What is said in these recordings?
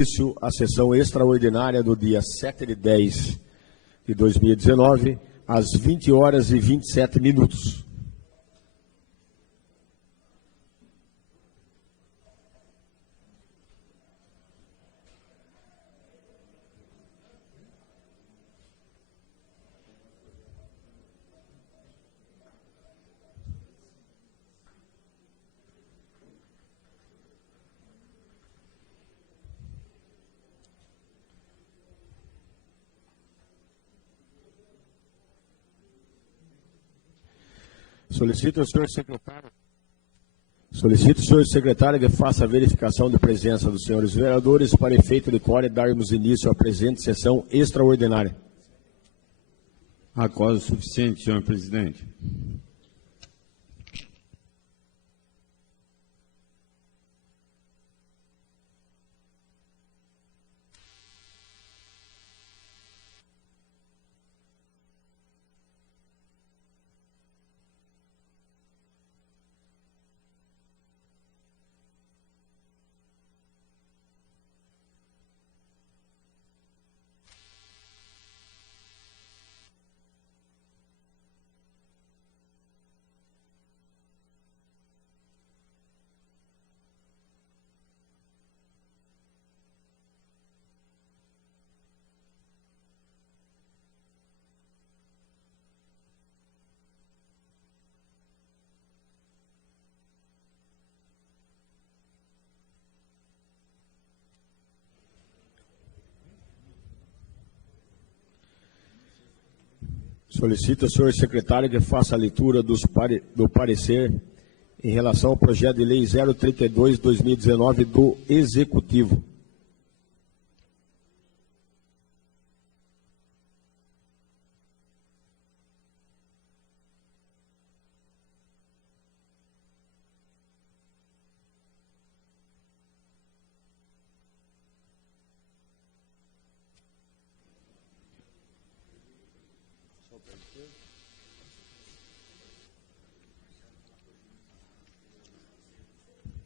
início a sessão extraordinária do dia 7 de 10 de 2019, às 20 horas e 27 minutos. Solicito ao senhor secretário que faça a verificação de presença dos senhores vereadores para efeito de quórum darmos início à presente sessão extraordinária. Há quórum suficiente, senhor presidente. Solicito ao senhor secretário que faça a leitura do parecer em relação ao projeto de lei 032/2019 do Executivo.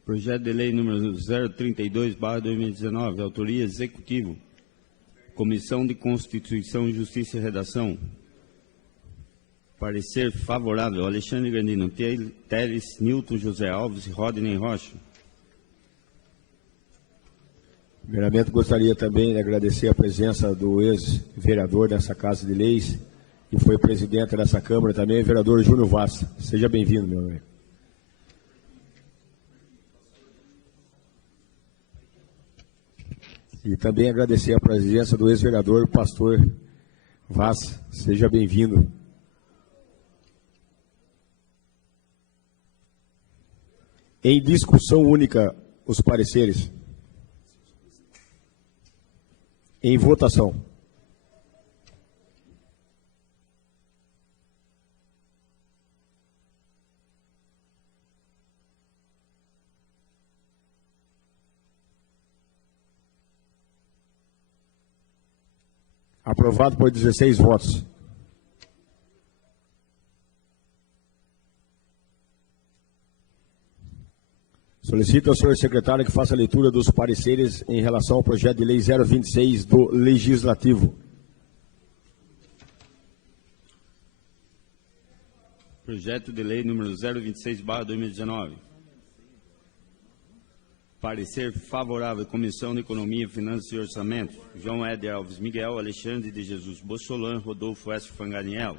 Projeto de lei número 032/2019, autoria Executivo, Comissão de Constituição, Justiça e Redação. Parecer favorável, Alexandre Grandino, Teles, Nilton José Alves e Rodney Rocha. Primeiramente, gostaria também de agradecer a presença do ex-vereador dessa Casa de Leis, que foi presidente dessa Câmara também, o vereador Júnior Vaz. Seja bem-vindo, meu amigo. E também agradecer a presença do ex-vereador Pastor Vaz. Seja bem-vindo. Em discussão única, os pareceres. Em votação. Aprovado por 16 votos. Solicito ao senhor secretário que faça a leitura dos pareceres em relação ao projeto de lei 026 do Legislativo. Projeto de lei número 026/2019. Parecer favorável, Comissão de Economia, Finanças e Orçamento, João Éder Alves Miguel, Alexandre de Jesus Bossolan, Rodolfo S. Fanganiel.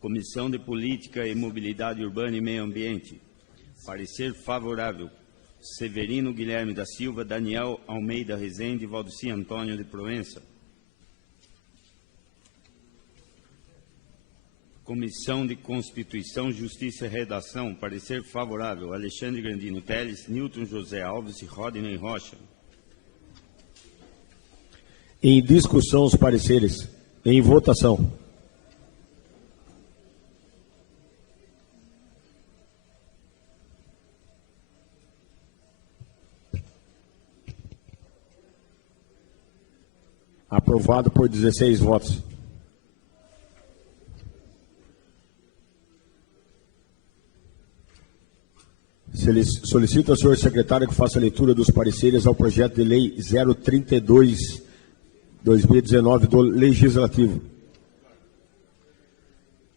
Comissão de Política e Mobilidade Urbana e Meio Ambiente. Parecer favorável, Severino Guilherme da Silva, Daniel Almeida Rezende e Valdeci Antônio de Proença. Comissão de Constituição, Justiça e Redação, parecer favorável, Alexandre Grandino Teles, Nilton José Alves e Rodney Rocha. Em discussão, os pareceres. Em votação. Aprovado por 16 votos. Solicito ao senhor secretário que faça a leitura dos pareceres ao projeto de lei 032/2019 do Legislativo.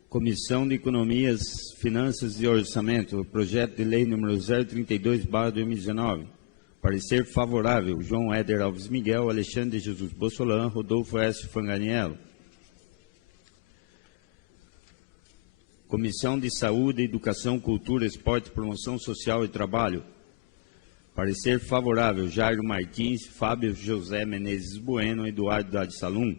Comissão de Economias, Finanças e Orçamento, projeto de lei número 032/2019. Parecer favorável, João Éder Alves Miguel, Alexandre de Jesus Bossolan, Rodolfo S. Fanganiello. Comissão de Saúde, Educação, Cultura, Esporte, Promoção Social e Trabalho. Parecer favorável, Jairo Martins, Fábio José Menezes Bueno, Eduardo Dade Salum.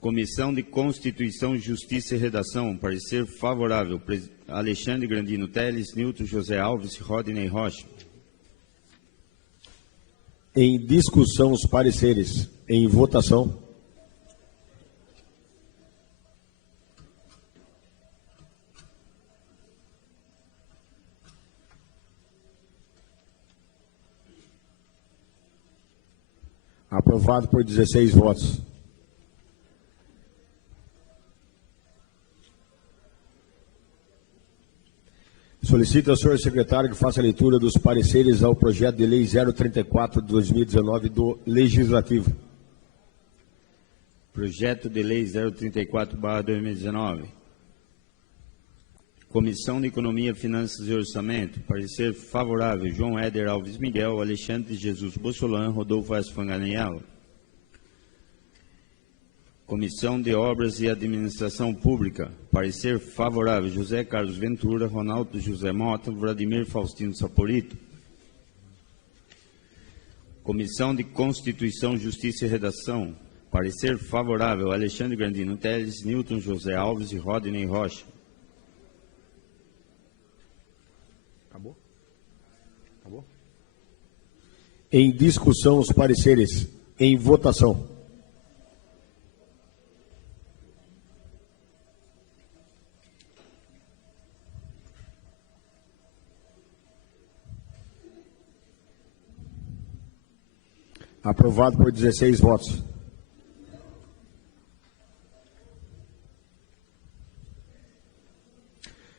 Comissão de Constituição, Justiça e Redação. Parecer favorável, Alexandre Grandino Teles, Nilton José Alves e Rodney Rocha. Em discussão, os pareceres. Em votação. Aprovado por 16 votos. Solicito ao senhor secretário que faça a leitura dos pareceres ao projeto de lei 034/2019 do Legislativo. Projeto de lei 034/2019. Comissão de Economia, Finanças e Orçamento. Parecer favorável, João Éder Alves Miguel, Alexandre de Jesus Bossolan, Rodolfo S. Fanganiello. Comissão de Obras e Administração Pública. Parecer favorável, José Carlos Ventura, Ronaldo José Mota, Vladimir Faustino Saporito. Comissão de Constituição, Justiça e Redação. Parecer favorável, Alexandre Grandino Teles, Nilton José Alves e Rodney Rocha. Acabou? Acabou? Em discussão, os pareceres. Em votação. Aprovado por 16 votos.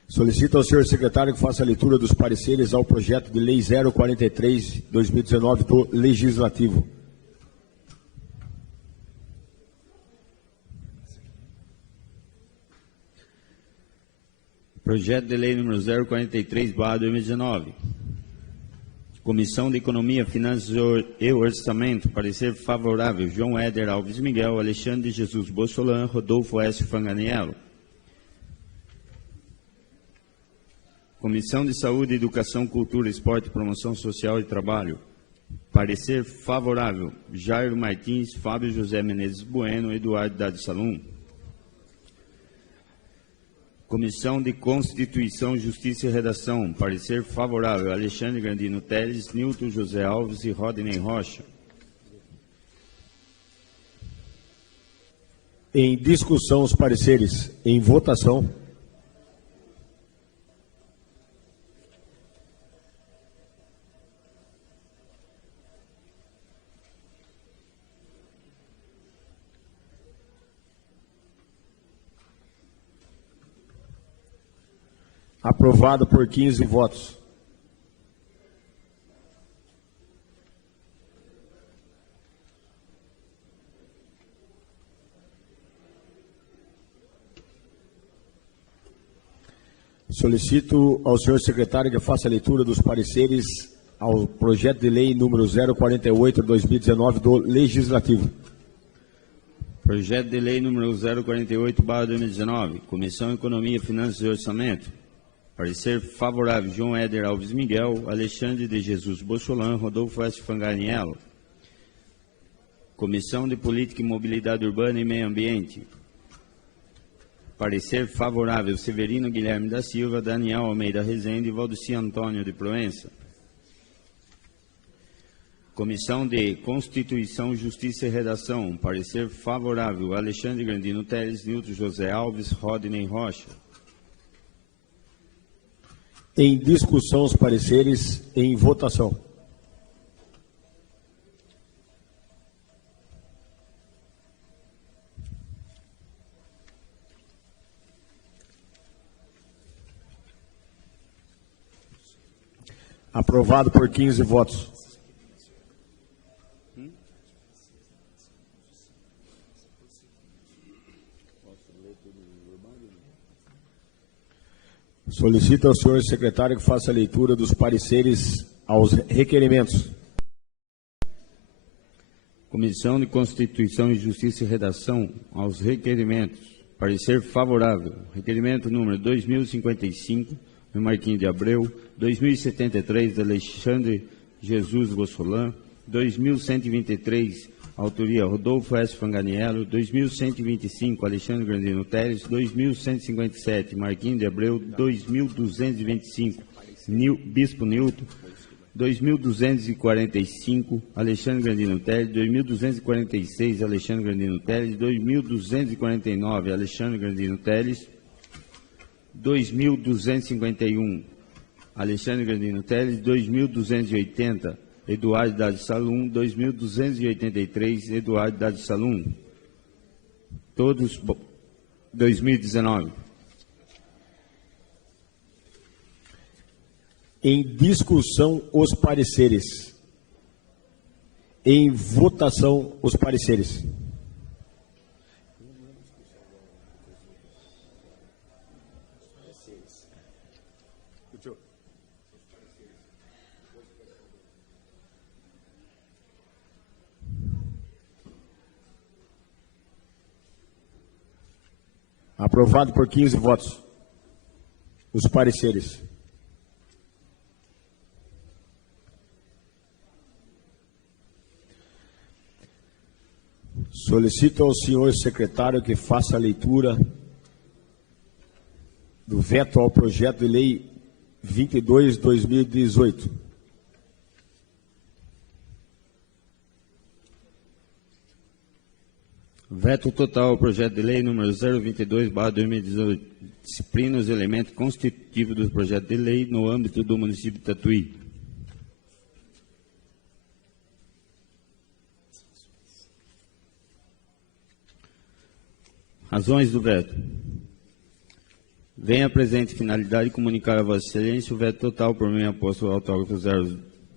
Solicito ao senhor secretário que faça a leitura dos pareceres ao projeto de lei 043/2019 do Legislativo. Projeto de lei número 043/2019. Comissão de Economia, Finanças e Orçamento. Parecer favorável, João Éder Alves Miguel, Alexandre de Jesus Bossolan, Rodolfo S. Fanganiello. Comissão de Saúde, Educação, Cultura, Esporte, Promoção Social e Trabalho. Parecer favorável, Jairo Martins, Fábio José Menezes Bueno, Eduardo Dade Salum. Comissão de Constituição, Justiça e Redação. Parecer favorável, Alexandre Grandino Teles, Nilton José Alves e Rodney Rocha. Em discussão, os pareceres. Em votação. Aprovado por 15 votos. Solicito ao senhor secretário que faça a leitura dos pareceres ao projeto de lei número 048/2019 do Legislativo. Projeto de lei número 048/2019. Comissão Economia, Finanças e Orçamento. Parecer favorável, João Éder Alves Miguel, Alexandre de Jesus Bossolan, Rodolfo S. Fanganiello. Comissão de Política e Mobilidade Urbana e Meio Ambiente. Parecer favorável, Severino Guilherme da Silva, Daniel Almeida Rezende e Valdeci Antônio de Proença. Comissão de Constituição, Justiça e Redação. Parecer favorável, Alexandre Grandino Teles, Nilton José Alves, Rodney Rocha. Em discussão, os pareceres. Em votação. Aprovado por 15 votos. Solicito ao senhor secretário que faça a leitura dos pareceres aos requerimentos. Comissão de Constituição e Justiça e Redação aos requerimentos. Parecer favorável. Requerimento número 2055, do Marquinhos de Abreu, 2073, de Alexandre Jesus Bossolan, 2123, autoria Rodolfo S. Fanganiello, 2125, Alexandre Grandino Teles, 2157, Marquinhos de Abreu, 2225, Bispo Nilton, 2245, Alexandre Grandino Teles, 2246, Alexandre Grandino Teles, 2249, Alexandre Grandino Teles, 2251, Alexandre Grandino Teles, 2280, Eduardo Dade Salum, 2283, Eduardo Dade Salum. Todos 2019. Em discussão, os pareceres. Em votação, os pareceres. Aprovado por 15 votos. Os pareceres. Solicito ao senhor secretário que faça a leitura do veto ao projeto de lei 22/2018. Veto total ao projeto de lei número 022/2018. Disciplina os elementos constitutivos do projeto de lei no âmbito do município de Tatuí. Razões do veto. Vem a presente finalidade comunicar a Vossa Excelência o veto total por mim após o autógrafo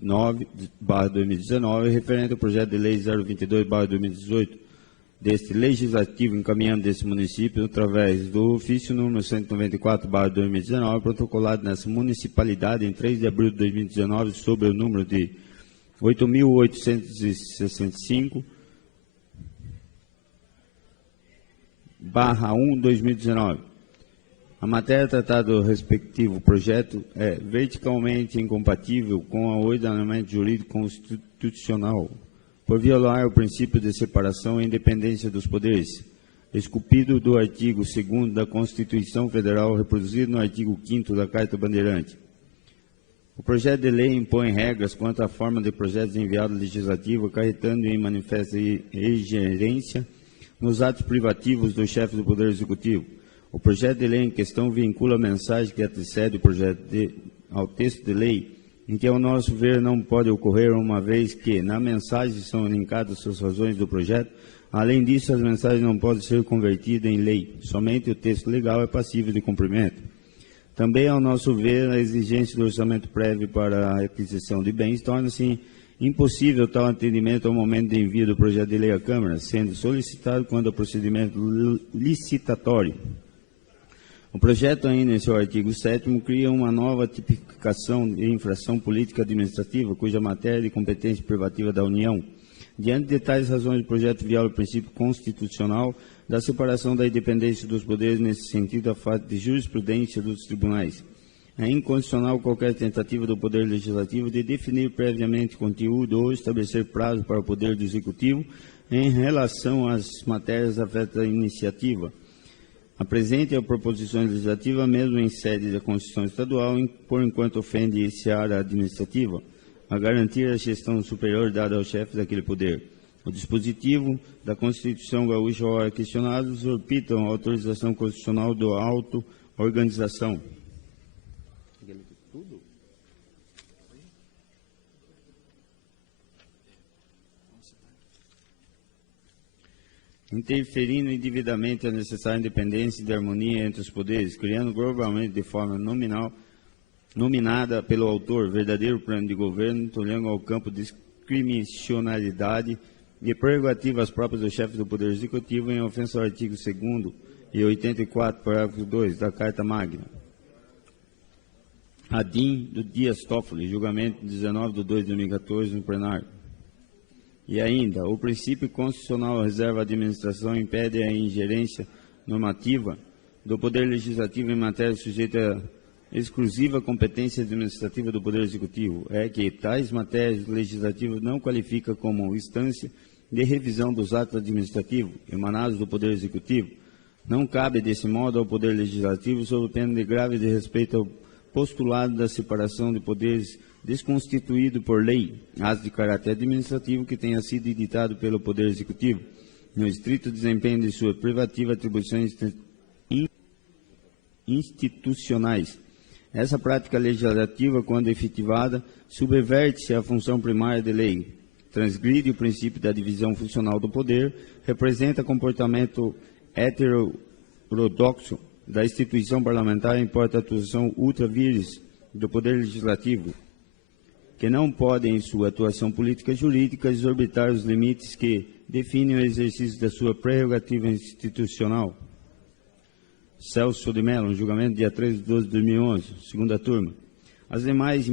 09/2019, referente ao projeto de lei 022/2018, deste legislativo encaminhando desse município, através do ofício número 194/2019, protocolado nessa municipalidade em 3 de abril de 2019, sob o número de 8.865/1/2019. A matéria tratada do respectivo projeto é verticalmente incompatível com o ordenamento jurídico constitucional, por violar o princípio de separação e independência dos poderes, esculpido do artigo 2º da Constituição Federal, reproduzido no artigo 5º da Carta Bandeirante. O projeto de lei impõe regras quanto à forma de projetos enviados ao Legislativo, acarretando em manifesta ingerência nos atos privativos do chefe do Poder Executivo. O projeto de lei em questão vincula a mensagem que antecede o projeto ao texto de lei, em que, ao nosso ver, não pode ocorrer, uma vez que na mensagem são elencadas as razões do projeto. Além disso, as mensagens não podem ser convertidas em lei. Somente o texto legal é passível de cumprimento. Também, ao nosso ver, a exigência do orçamento prévio para a aquisição de bens torna-se impossível tal atendimento ao momento de envio do projeto de lei à Câmara, sendo solicitado quando o procedimento licitatório. O projeto, ainda em seu artigo 7º, cria uma nova tipificação de infração política administrativa, cuja matéria é de competência privativa da União. Diante de tais razões, o projeto viola o princípio constitucional da separação da independência dos poderes, nesse sentido, a falta de jurisprudência dos tribunais. É inconstitucional qualquer tentativa do Poder Legislativo de definir previamente conteúdo ou estabelecer prazo para o Poder do Executivo em relação às matérias afetas à iniciativa. Apresente a proposição legislativa, mesmo em sede da Constituição Estadual, por enquanto ofende esse área administrativa, a garantir a gestão superior dada ao chefe daquele poder. O dispositivo da Constituição Gaúcha, ora questionado, usurpitam a autorização constitucional da auto-organização. Interferindo indevidamente a necessária independência e de harmonia entre os poderes, criando globalmente de forma nominal nominada pelo autor, verdadeiro plano de governo, tolhendo ao campo discricionalidade e prerrogativas próprias do chefe do Poder Executivo em ofensa ao artigo 2º e 84, parágrafo 2 da Carta Magna. Adim do Dias Toffoli, julgamento 19/2 de 2014 no plenário. E ainda, o princípio constitucional reserva à administração impede a ingerência normativa do Poder Legislativo em matéria sujeita à exclusiva competência administrativa do Poder Executivo. É que tais matérias legislativas não qualificam como instância de revisão dos atos administrativos emanados do Poder Executivo. Não cabe, desse modo, ao Poder Legislativo, sob pena de grave desrespeito ao postulado da separação de poderes desconstituído por lei, ato de caráter administrativo que tenha sido editado pelo Poder Executivo, no estrito desempenho de suas privativas atribuições institucionais. Essa prática legislativa, quando efetivada, subverte-se à função primária de lei, transgride o princípio da divisão funcional do poder, representa comportamento heterodoxo da instituição parlamentar e importa a atuação ultra vires do Poder Legislativo, que não pode, em sua atuação política jurídica, exorbitar os limites que definem o exercício da sua prerrogativa institucional. Celso de Mello, julgamento dia 13/12/2011, segunda turma. As demais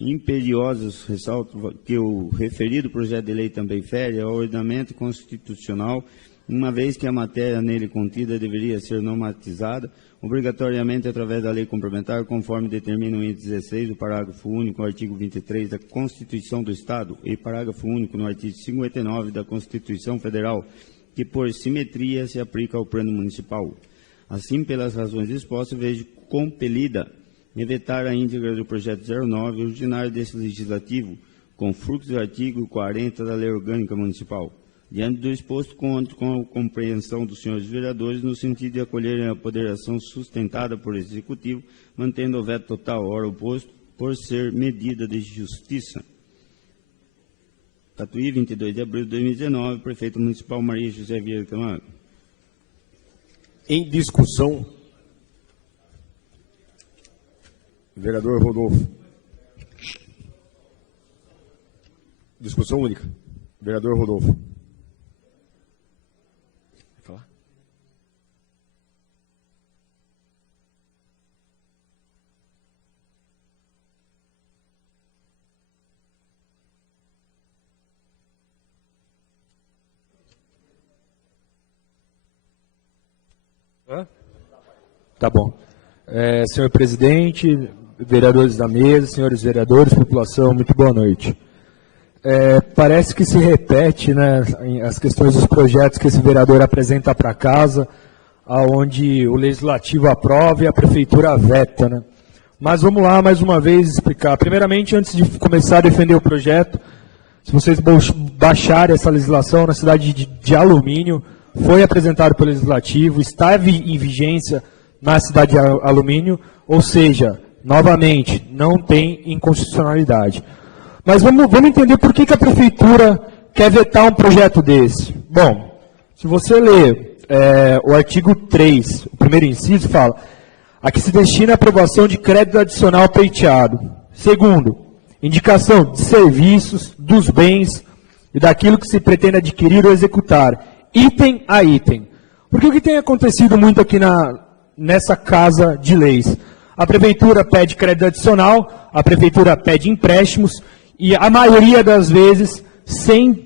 imperiosas ressaltam que o referido projeto de lei também fere ao ordenamento constitucional, uma vez que a matéria nele contida deveria ser normatizada obrigatoriamente através da lei complementar, conforme determina o inciso 16 do parágrafo único do artigo 23 da Constituição do Estado e parágrafo único no artigo 59 da Constituição Federal, que por simetria se aplica ao plano municipal. Assim, pelas razões expostas, vejo compelida em vetar a íntegra do projeto 09, originário desse legislativo, com fluxo do artigo 40 da Lei Orgânica Municipal. Diante do exposto, conto com a compreensão dos senhores vereadores no sentido de acolherem a apoderação sustentada por Executivo, mantendo o veto total, ora oposto, por ser medida de justiça. Tatuí, 22 de abril de 2019, Prefeito Municipal Maria José Vieira Camargo. Em discussão, vereador Rodolfo. Discussão única. Vereador Rodolfo. Quer falar? Tá bom. Senhor presidente, vereadores da mesa, senhores vereadores, população, muito boa noite. Parece que se repete, né, as questões dos projetos que esse vereador apresenta para casa, onde o Legislativo aprova e a Prefeitura veta, né? Mas vamos lá, mais uma vez, explicar. Primeiramente, antes de começar a defender o projeto, se vocês baixarem essa legislação na cidade de Alumínio, foi apresentado pelo Legislativo, está em vigência na cidade de Alumínio, ou seja, novamente, não tem inconstitucionalidade. Mas vamos entender por que a Prefeitura quer vetar um projeto desse. Bom, se você ler o artigo 3, o primeiro inciso, fala: a que se destina a aprovação de crédito adicional pleiteado. Segundo, indicação de serviços, dos bens e daquilo que se pretende adquirir ou executar, item a item. Porque o que tem acontecido muito aqui nessa casa de leis? A Prefeitura pede crédito adicional, a Prefeitura pede empréstimos, e a maioria das vezes sem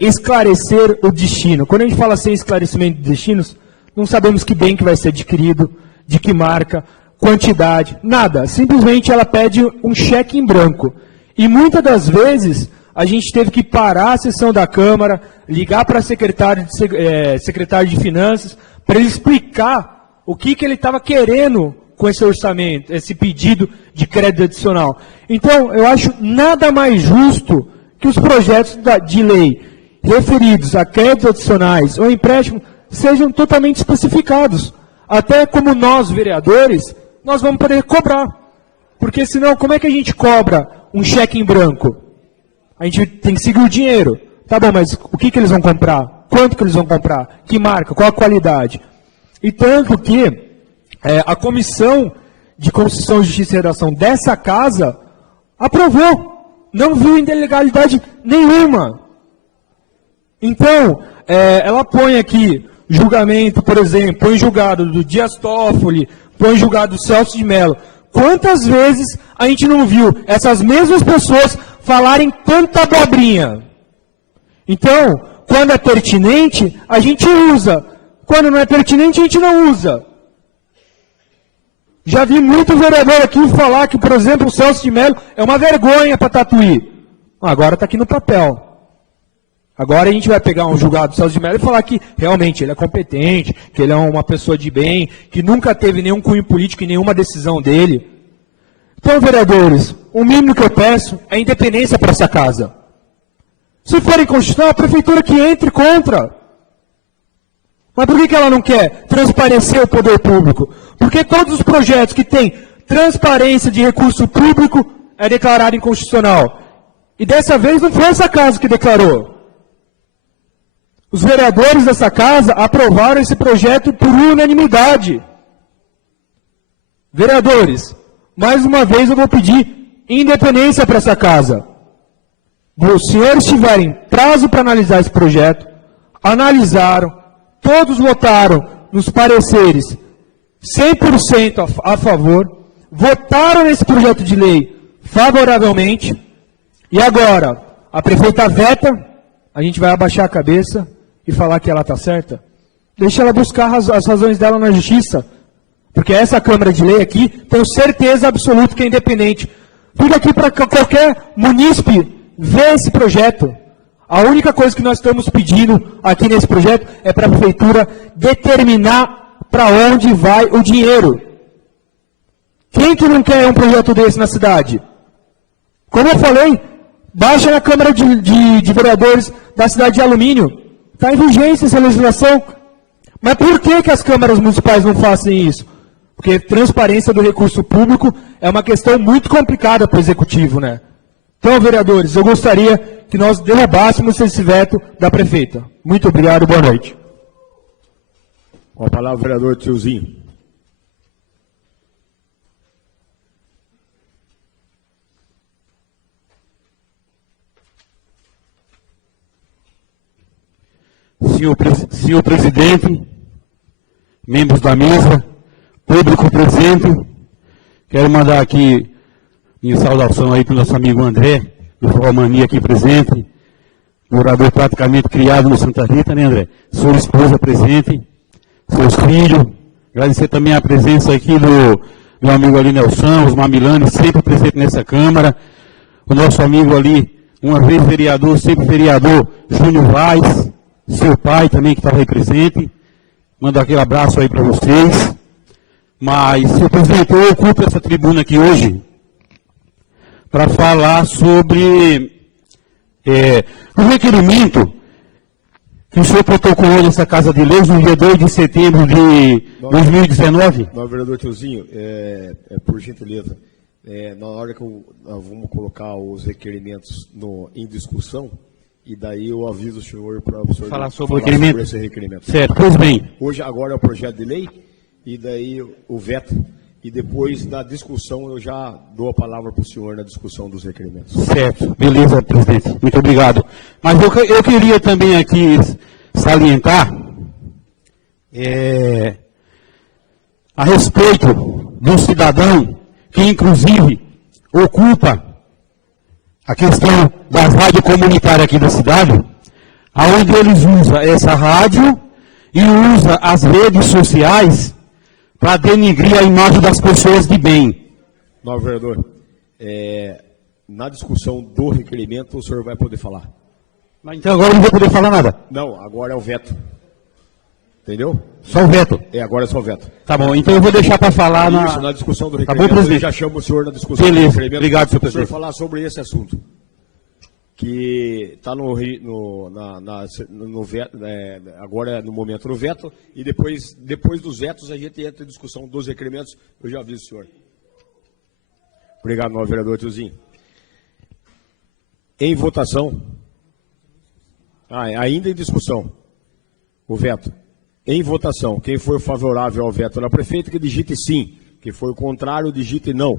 esclarecer o destino. Quando a gente fala sem esclarecimento de destinos, não sabemos que bem que vai ser adquirido, de que marca, quantidade, nada. Simplesmente ela pede um cheque em branco. E muitas das vezes a gente teve que parar a sessão da Câmara, ligar para a secretário de Finanças, para ele explicar o que ele estava querendo com esse orçamento, esse pedido de crédito adicional. Então, eu acho nada mais justo que os projetos de lei referidos a créditos adicionais ou empréstimo sejam totalmente especificados. Até como nós, vereadores, nós vamos poder cobrar. Porque senão, como é que a gente cobra um cheque em branco? A gente tem que seguir o dinheiro. Tá bom, mas o que eles vão comprar? Quanto que eles vão comprar? Que marca? Qual a qualidade? E tanto que a comissão de Constituição, Justiça e Redação dessa casa aprovou. Não viu ilegalidade nenhuma. Então, ela põe aqui julgamento, por exemplo, põe julgado do Dias Toffoli, põe julgado do Celso de Mello. Quantas vezes a gente não viu essas mesmas pessoas falarem tanta abobrinha? Então, quando é pertinente, a gente usa. Quando não é pertinente, a gente não usa. Já vi muito vereador aqui falar que, por exemplo, o Celso de Mello é uma vergonha para Tatuí. Agora está aqui no papel. Agora a gente vai pegar um julgado do Celso de Mello e falar que realmente ele é competente, que ele é uma pessoa de bem, que nunca teve nenhum cunho político em nenhuma decisão dele. Então, vereadores, o mínimo que eu peço é independência para essa casa. Se for inconstitucional, a prefeitura que entre contra. Mas por que ela não quer transparecer o poder público? Porque todos os projetos que têm transparência de recurso público é declarado inconstitucional. E dessa vez não foi essa casa que declarou. Os vereadores dessa casa aprovaram esse projeto por unanimidade. Vereadores, mais uma vez eu vou pedir independência para essa casa. Os senhores tiverem prazo para analisar esse projeto, analisaram, todos votaram nos pareceres 100% a favor, votaram nesse projeto de lei favoravelmente, e agora a prefeita veta, a gente vai abaixar a cabeça e falar que ela está certa? Deixa ela buscar as razões dela na justiça. Porque essa Câmara de Lei aqui, tenho certeza absoluta que é independente. Fica aqui para qualquer munícipe ver esse projeto. A única coisa que nós estamos pedindo aqui nesse projeto é para a Prefeitura determinar para onde vai o dinheiro. Quem que não quer um projeto desse na cidade? Como eu falei, baixa na Câmara de Vereadores da cidade de Alumínio. Está em vigência essa legislação. Mas por que as câmaras municipais não fazem isso? Porque transparência do recurso público é uma questão muito complicada para o Executivo, né? Então, vereadores, eu gostaria que nós derrubássemos esse veto da prefeita. Muito obrigado, boa noite. Com a palavra, o vereador Tiozinho. Senhor presidente, membros da mesa, público presente, quero mandar aqui minha saudação aí para o nosso amigo André, do Forromania aqui presente, morador praticamente criado no Santa Rita, né, André? Sua esposa presente, seus filhos, agradecer também a presença aqui do meu amigo ali Nelson, os Mamilani, sempre presente nessa Câmara, o nosso amigo ali, uma vez vereador, sempre vereador, Júnior Vaz, seu pai também que estava aí presente, mando aquele abraço aí para vocês. Mas, senhor presidente, eu ocupo essa tribuna aqui hoje para falar sobre o requerimento que o senhor protocolou nessa Casa de Leis no dia 2 de setembro de 2019. Não, vereador Tiozinho, por gentileza, na hora que nós vamos colocar os requerimentos em discussão, e daí eu aviso o senhor para o senhor falar sobre esse requerimento. Certo, pois bem. Hoje, agora é o projeto de lei, e daí o veto, e depois na discussão eu já dou a palavra para o senhor na discussão dos requerimentos. Certo, beleza, presidente, muito obrigado. Mas eu queria também aqui salientar a respeito de um cidadão que inclusive ocupa a questão das rádios comunitárias aqui da cidade, aonde eles usam essa rádio e usa as redes sociais para denigrir a imagem das pessoas de bem. Não, vereador, na discussão do requerimento o senhor vai poder falar. Mas então agora eu não vou poder falar nada? Não, agora é o veto. Entendeu? Só o veto? Agora é só o veto. Tá bom, então eu vou deixar para falar na discussão do requerimento. Tá bom, presidente? Já chamo o senhor na discussão beleza, do requerimento. Obrigado, senhor presidente. O senhor falar sobre esse assunto. Que está agora no momento do veto, e depois dos vetos a gente entra em discussão dos requerimentos. Eu já aviso o senhor. Obrigado, novo vereador Tiozinho. Em votação. Ainda em discussão. O veto. Em votação. Quem for favorável ao veto da prefeita, que digite sim. que for contrário, digite não.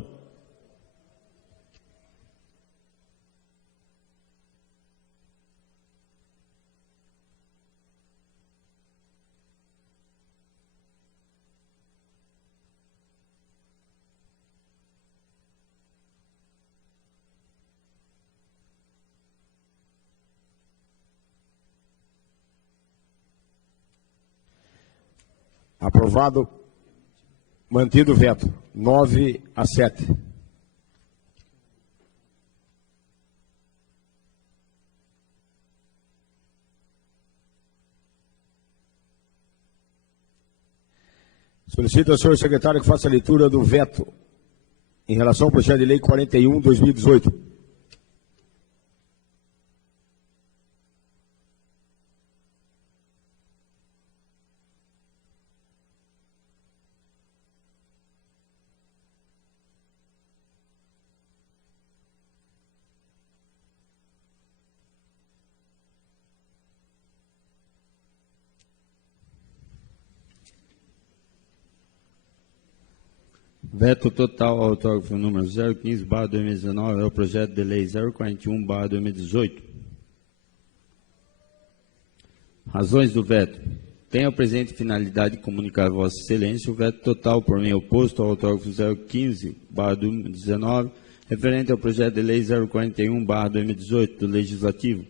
Aprovado. Mantido o veto. 9-7. Solicito ao senhor secretário que faça a leitura do veto em relação ao projeto de lei 41/2018. Veto total ao autógrafo número 015/2019 ao projeto de lei 041/2018. Razões do veto. Tem a presente finalidade de comunicar a Vossa Excelência o veto total por mim oposto ao autógrafo 015/2019, referente ao projeto de lei 041/2018 do Legislativo,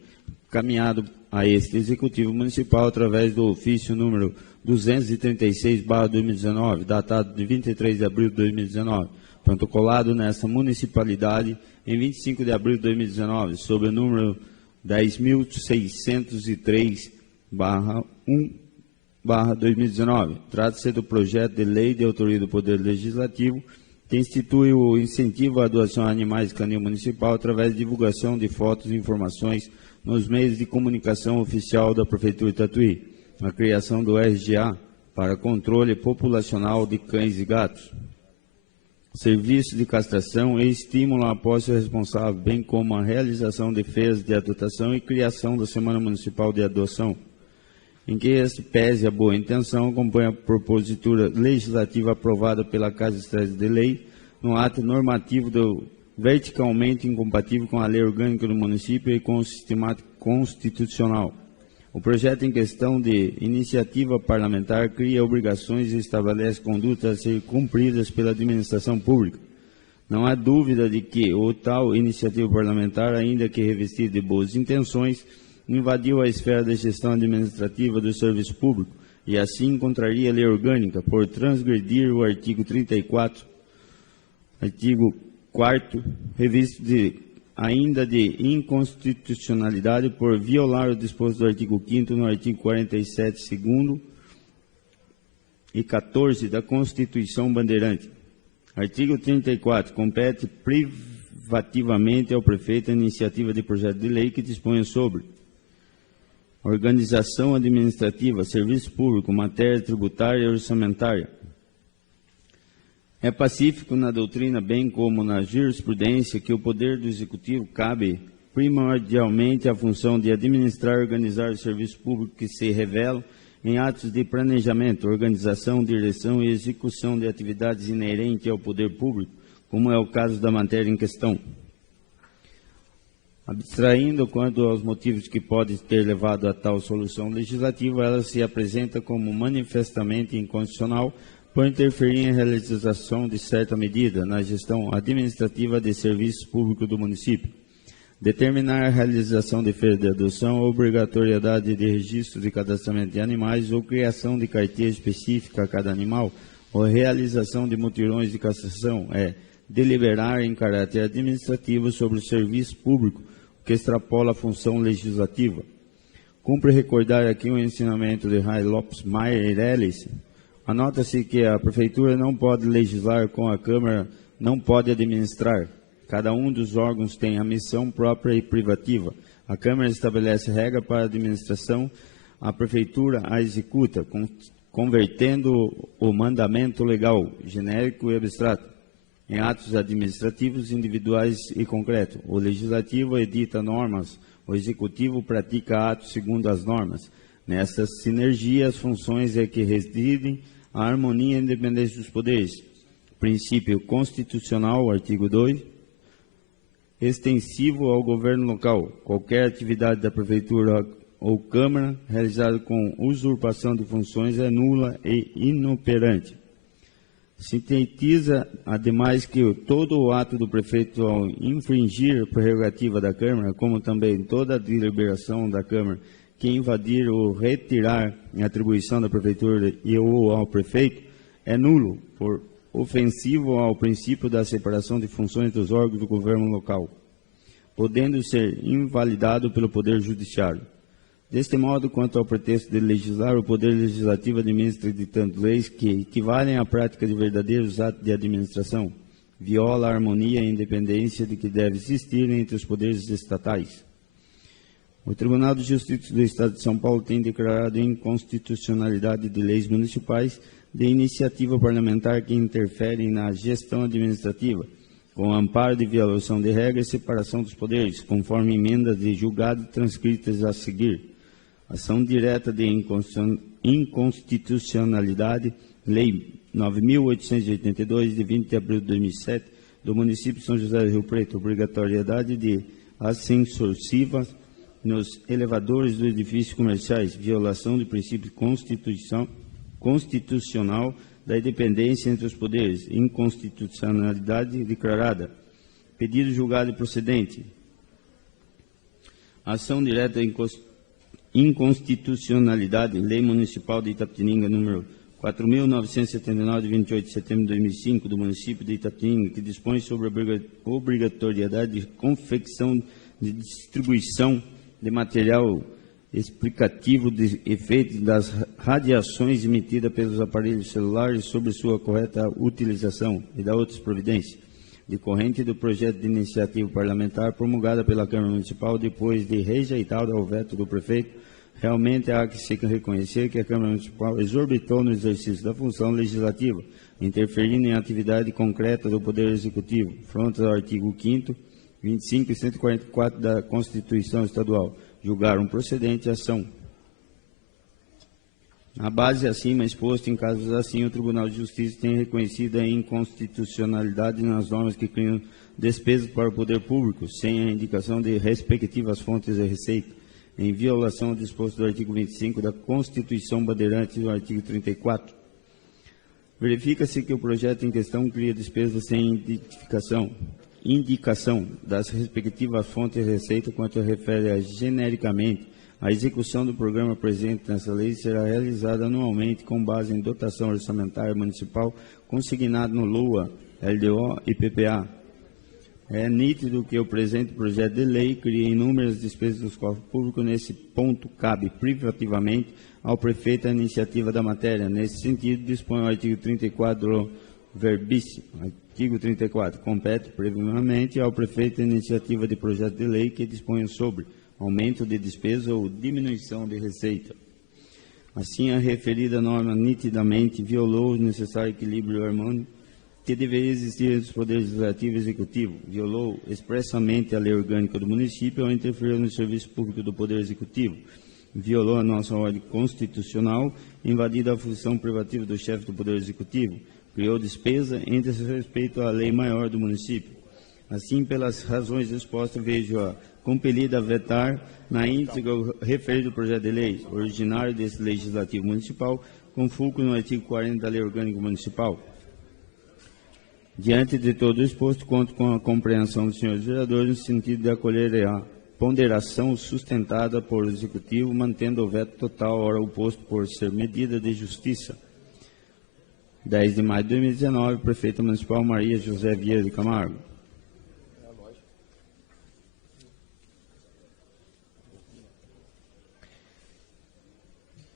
caminhado a este Executivo Municipal através do ofício número 236/2019, datado de 23 de abril de 2019, protocolado nessa municipalidade em 25 de abril de 2019, sob o número 10.603/1/2019. Trata-se do projeto de lei de autoria do Poder Legislativo que institui o incentivo à doação a animais de canil municipal através de divulgação de fotos e informações nos meios de comunicação oficial da Prefeitura de Tatuí, a criação do RGA para controle populacional de cães e gatos, serviços de castração e estímulo à posse responsável, bem como a realização de feiras de adotação e criação da Semana Municipal de Adoção, em que este pese a boa intenção, acompanha a propositura legislativa aprovada pela Casa Expressa de Lei, no ato normativo verticalmente incompatível com a lei orgânica do município e com o sistema constitucional. O projeto em questão de iniciativa parlamentar cria obrigações e estabelece condutas a ser cumpridas pela administração pública. Não há dúvida de que o tal iniciativa parlamentar, ainda que revestida de boas intenções, invadiu a esfera da gestão administrativa do serviço público e assim contraria a lei orgânica por transgredir o artigo 34, artigo 4º, revisto ainda de inconstitucionalidade por violar o disposto do artigo 5º no artigo 47, 2º e 14 da Constituição Bandeirante. Artigo 34. Compete privativamente ao prefeito a iniciativa de projeto de lei que disponha sobre organização administrativa, serviço público, matéria tributária e orçamentária. É pacífico na doutrina, bem como na jurisprudência, que o poder do Executivo cabe primordialmente à função de administrar e organizar o serviço público que se revela em atos de planejamento, organização, direção e execução de atividades inerentes ao poder público, como é o caso da matéria em questão. Abstraindo quanto aos motivos que podem ter levado a tal solução legislativa, ela se apresenta como manifestamente inconstitucional por interferir em realização de certa medida na gestão administrativa de serviços públicos do município. Determinar a realização de feiras de adoção, obrigatoriedade de registro de cadastramento de animais ou criação de carteira específica a cada animal, ou realização de mutirões de castração, é deliberar em caráter administrativo sobre o serviço público, que extrapola a função legislativa. Cumpre recordar aqui o ensinamento de Ray Lopes Meirelles. Anota-se que a Prefeitura não pode legislar com a Câmara, não pode administrar. Cada um dos órgãos tem a missão própria e privativa. A Câmara estabelece regra para a administração, a Prefeitura a executa, convertendo o mandamento legal, genérico e abstrato, em atos administrativos individuais e concretos. O Legislativo edita normas, o Executivo pratica atos segundo as normas. Nessa sinergia, as funções é que residem a harmonia e independência dos poderes. Princípio constitucional, artigo 2, extensivo ao governo local. Qualquer atividade da Prefeitura ou Câmara realizada com usurpação de funções é nula e inoperante. Sintetiza, ademais, que todo o ato do prefeito ao infringir a prerrogativa da Câmara, como também toda a deliberação da Câmara que invadir ou retirar a atribuição da Prefeitura e ou ao prefeito, é nulo, por ofensivo ao princípio da separação de funções dos órgãos do governo local, podendo ser invalidado pelo Poder Judiciário. Deste modo, quanto ao pretexto de legislar, o Poder Legislativo administra editando leis que equivalem à prática de verdadeiros atos de administração, viola a harmonia e independência de que deve existir entre os poderes estatais. O Tribunal de Justiça do Estado de São Paulo tem declarado inconstitucionalidade de leis municipais de iniciativa parlamentar que interferem na gestão administrativa, com amparo de violação de regras e separação dos poderes, conforme emendas de julgado transcritas a seguir. Ação direta de inconstitucionalidade, Lei 9.882, de 20 de abril de 2007, do município de São José do Rio Preto, obrigatoriedade de ascensorsiva nos elevadores dos edifícios comerciais, violação do princípio constitucional da independência entre os poderes, inconstitucionalidade declarada, pedido julgado procedente, ação direta em inconstitucionalidade, Lei Municipal de Itapetininga, número 4.979, de 28 de setembro de 2005, do município de Itapetininga, que dispõe sobre a obrigatoriedade de confecção de distribuição de material explicativo de efeitos das radiações emitidas pelos aparelhos celulares sobre sua correta utilização e da outras providências, decorrente do projeto de iniciativa parlamentar promulgada pela Câmara Municipal depois de rejeitado ao veto do prefeito. Realmente há que se reconhecer que a Câmara Municipal exorbitou no exercício da função legislativa, interferindo em atividade concreta do Poder Executivo, fronte ao artigo 5º, 25 e 144 da Constituição Estadual, julgaram procedente a ação. A base acima exposta, em casos assim, o Tribunal de Justiça tem reconhecido a inconstitucionalidade nas normas que criam despesas para o poder público, sem a indicação de respectivas fontes de receita, em violação ao disposto do artigo 25 da Constituição Bandeirante e do artigo 34. Verifica-se que o projeto em questão cria despesas sem indicação das respectivas fontes de receita, quanto refere genericamente a execução do programa presente nessa lei será realizada anualmente com base em dotação orçamentária municipal consignada no LOA, LDO e PPA. É nítido que o presente projeto de lei cria inúmeras despesas dos cofres públicos. Nesse ponto, cabe privativamente ao prefeito a iniciativa da matéria. Nesse sentido, dispõe o artigo 34 do verbíssimo. Artigo 34. Compete previamente ao prefeito a iniciativa de projeto de lei que disponha sobre aumento de despesa ou diminuição de receita. Assim, a referida norma nitidamente violou o necessário equilíbrio harmônico que deveria existir entre os poderes legislativo e executivo, violou expressamente a lei orgânica do município ao interferir no serviço público do poder executivo, violou a nossa ordem constitucional, invadindo a função privativa do chefe do poder executivo, criou despesa em desrespeito à lei maior do município. Assim, pelas razões expostas, vejo-a compelida a vetar na íntegra o referido projeto de lei, originário desse Legislativo Municipal, com fulcro no artigo 40 da Lei Orgânica Municipal. Diante de todo o exposto, conto com a compreensão dos senhores vereadores no sentido de acolher a ponderação sustentada por o Executivo, mantendo o veto total, ora oposto por ser medida de justiça. 10 de maio de 2019, Prefeita Municipal Maria José Vieira de Camargo.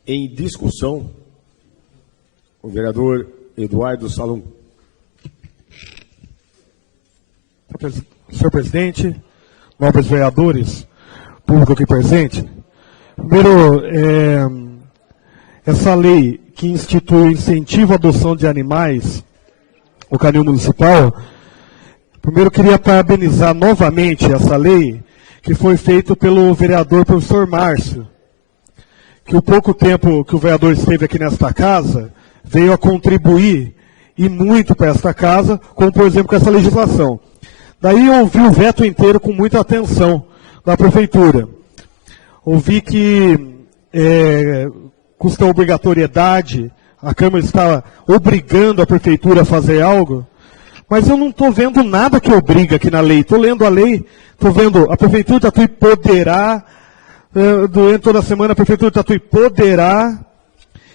Em discussão, o vereador Eduardo Salum. Senhor presidente, nobres vereadores, público aqui presente, primeiro, essa lei que institui o incentivo à adoção de animais, o Canil Municipal, primeiro queria parabenizar novamente essa lei que foi feita pelo vereador professor Márcio, que o pouco tempo que o vereador esteve aqui nesta casa, veio a contribuir e muito para esta casa, como por exemplo com essa legislação. Daí eu ouvi o veto inteiro com muita atenção da prefeitura. Ouvi que custa obrigatoriedade, a Câmara está obrigando a prefeitura a fazer algo, mas eu não estou vendo nada que obriga aqui na lei. Estou lendo a lei, estou vendo a prefeitura de Tatuí poderá, durante toda a semana a prefeitura de Tatuí poderá,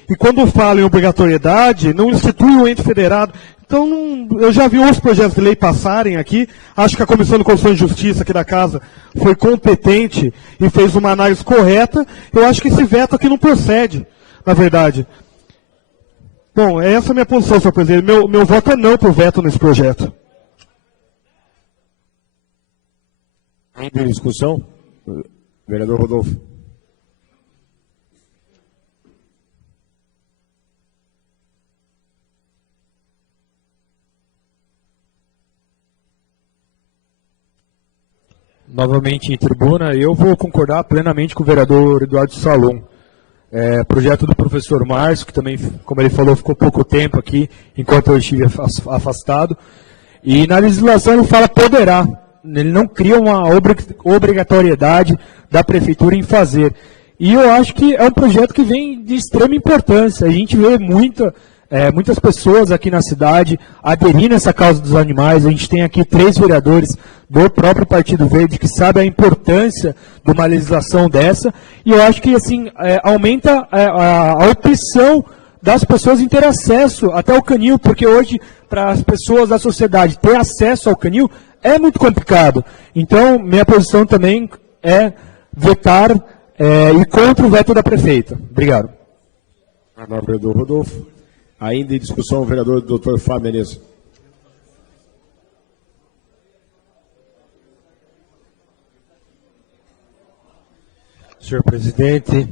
e quando fala em obrigatoriedade, não institui o ente federado. Então, eu já vi outros projetos de lei passarem aqui, acho que a Comissão de Constituição e Justiça aqui da Casa foi competente e fez uma análise correta. Eu acho que esse veto aqui não procede, na verdade. Bom, essa é a minha posição, senhor presidente. Meu voto é não para o veto nesse projeto. Ainda em discussão? Vereador Rodolfo. Novamente em tribuna, eu vou concordar plenamente com o vereador Eduardo Salom. Projeto do professor Márcio, que também, como ele falou, ficou pouco tempo aqui, enquanto eu estive afastado. E na legislação ele fala poderá. Ele não cria uma obrigatoriedade da prefeitura em fazer. E eu acho que é um projeto que vem de extrema importância. A gente vê muitas pessoas aqui na cidade aderindo a essa causa dos animais. A gente tem aqui 3 vereadores do próprio Partido Verde que sabem a importância de uma legislação dessa. E eu acho que assim aumenta a opção das pessoas em ter acesso até ao canil, porque hoje, para as pessoas da sociedade ter acesso ao canil, é muito complicado. Então, minha posição também é vetar e contra o veto da prefeita. Obrigado. Vereador Rodolfo. Ainda em discussão, o vereador Dr. Fábio Menezes. Senhor presidente,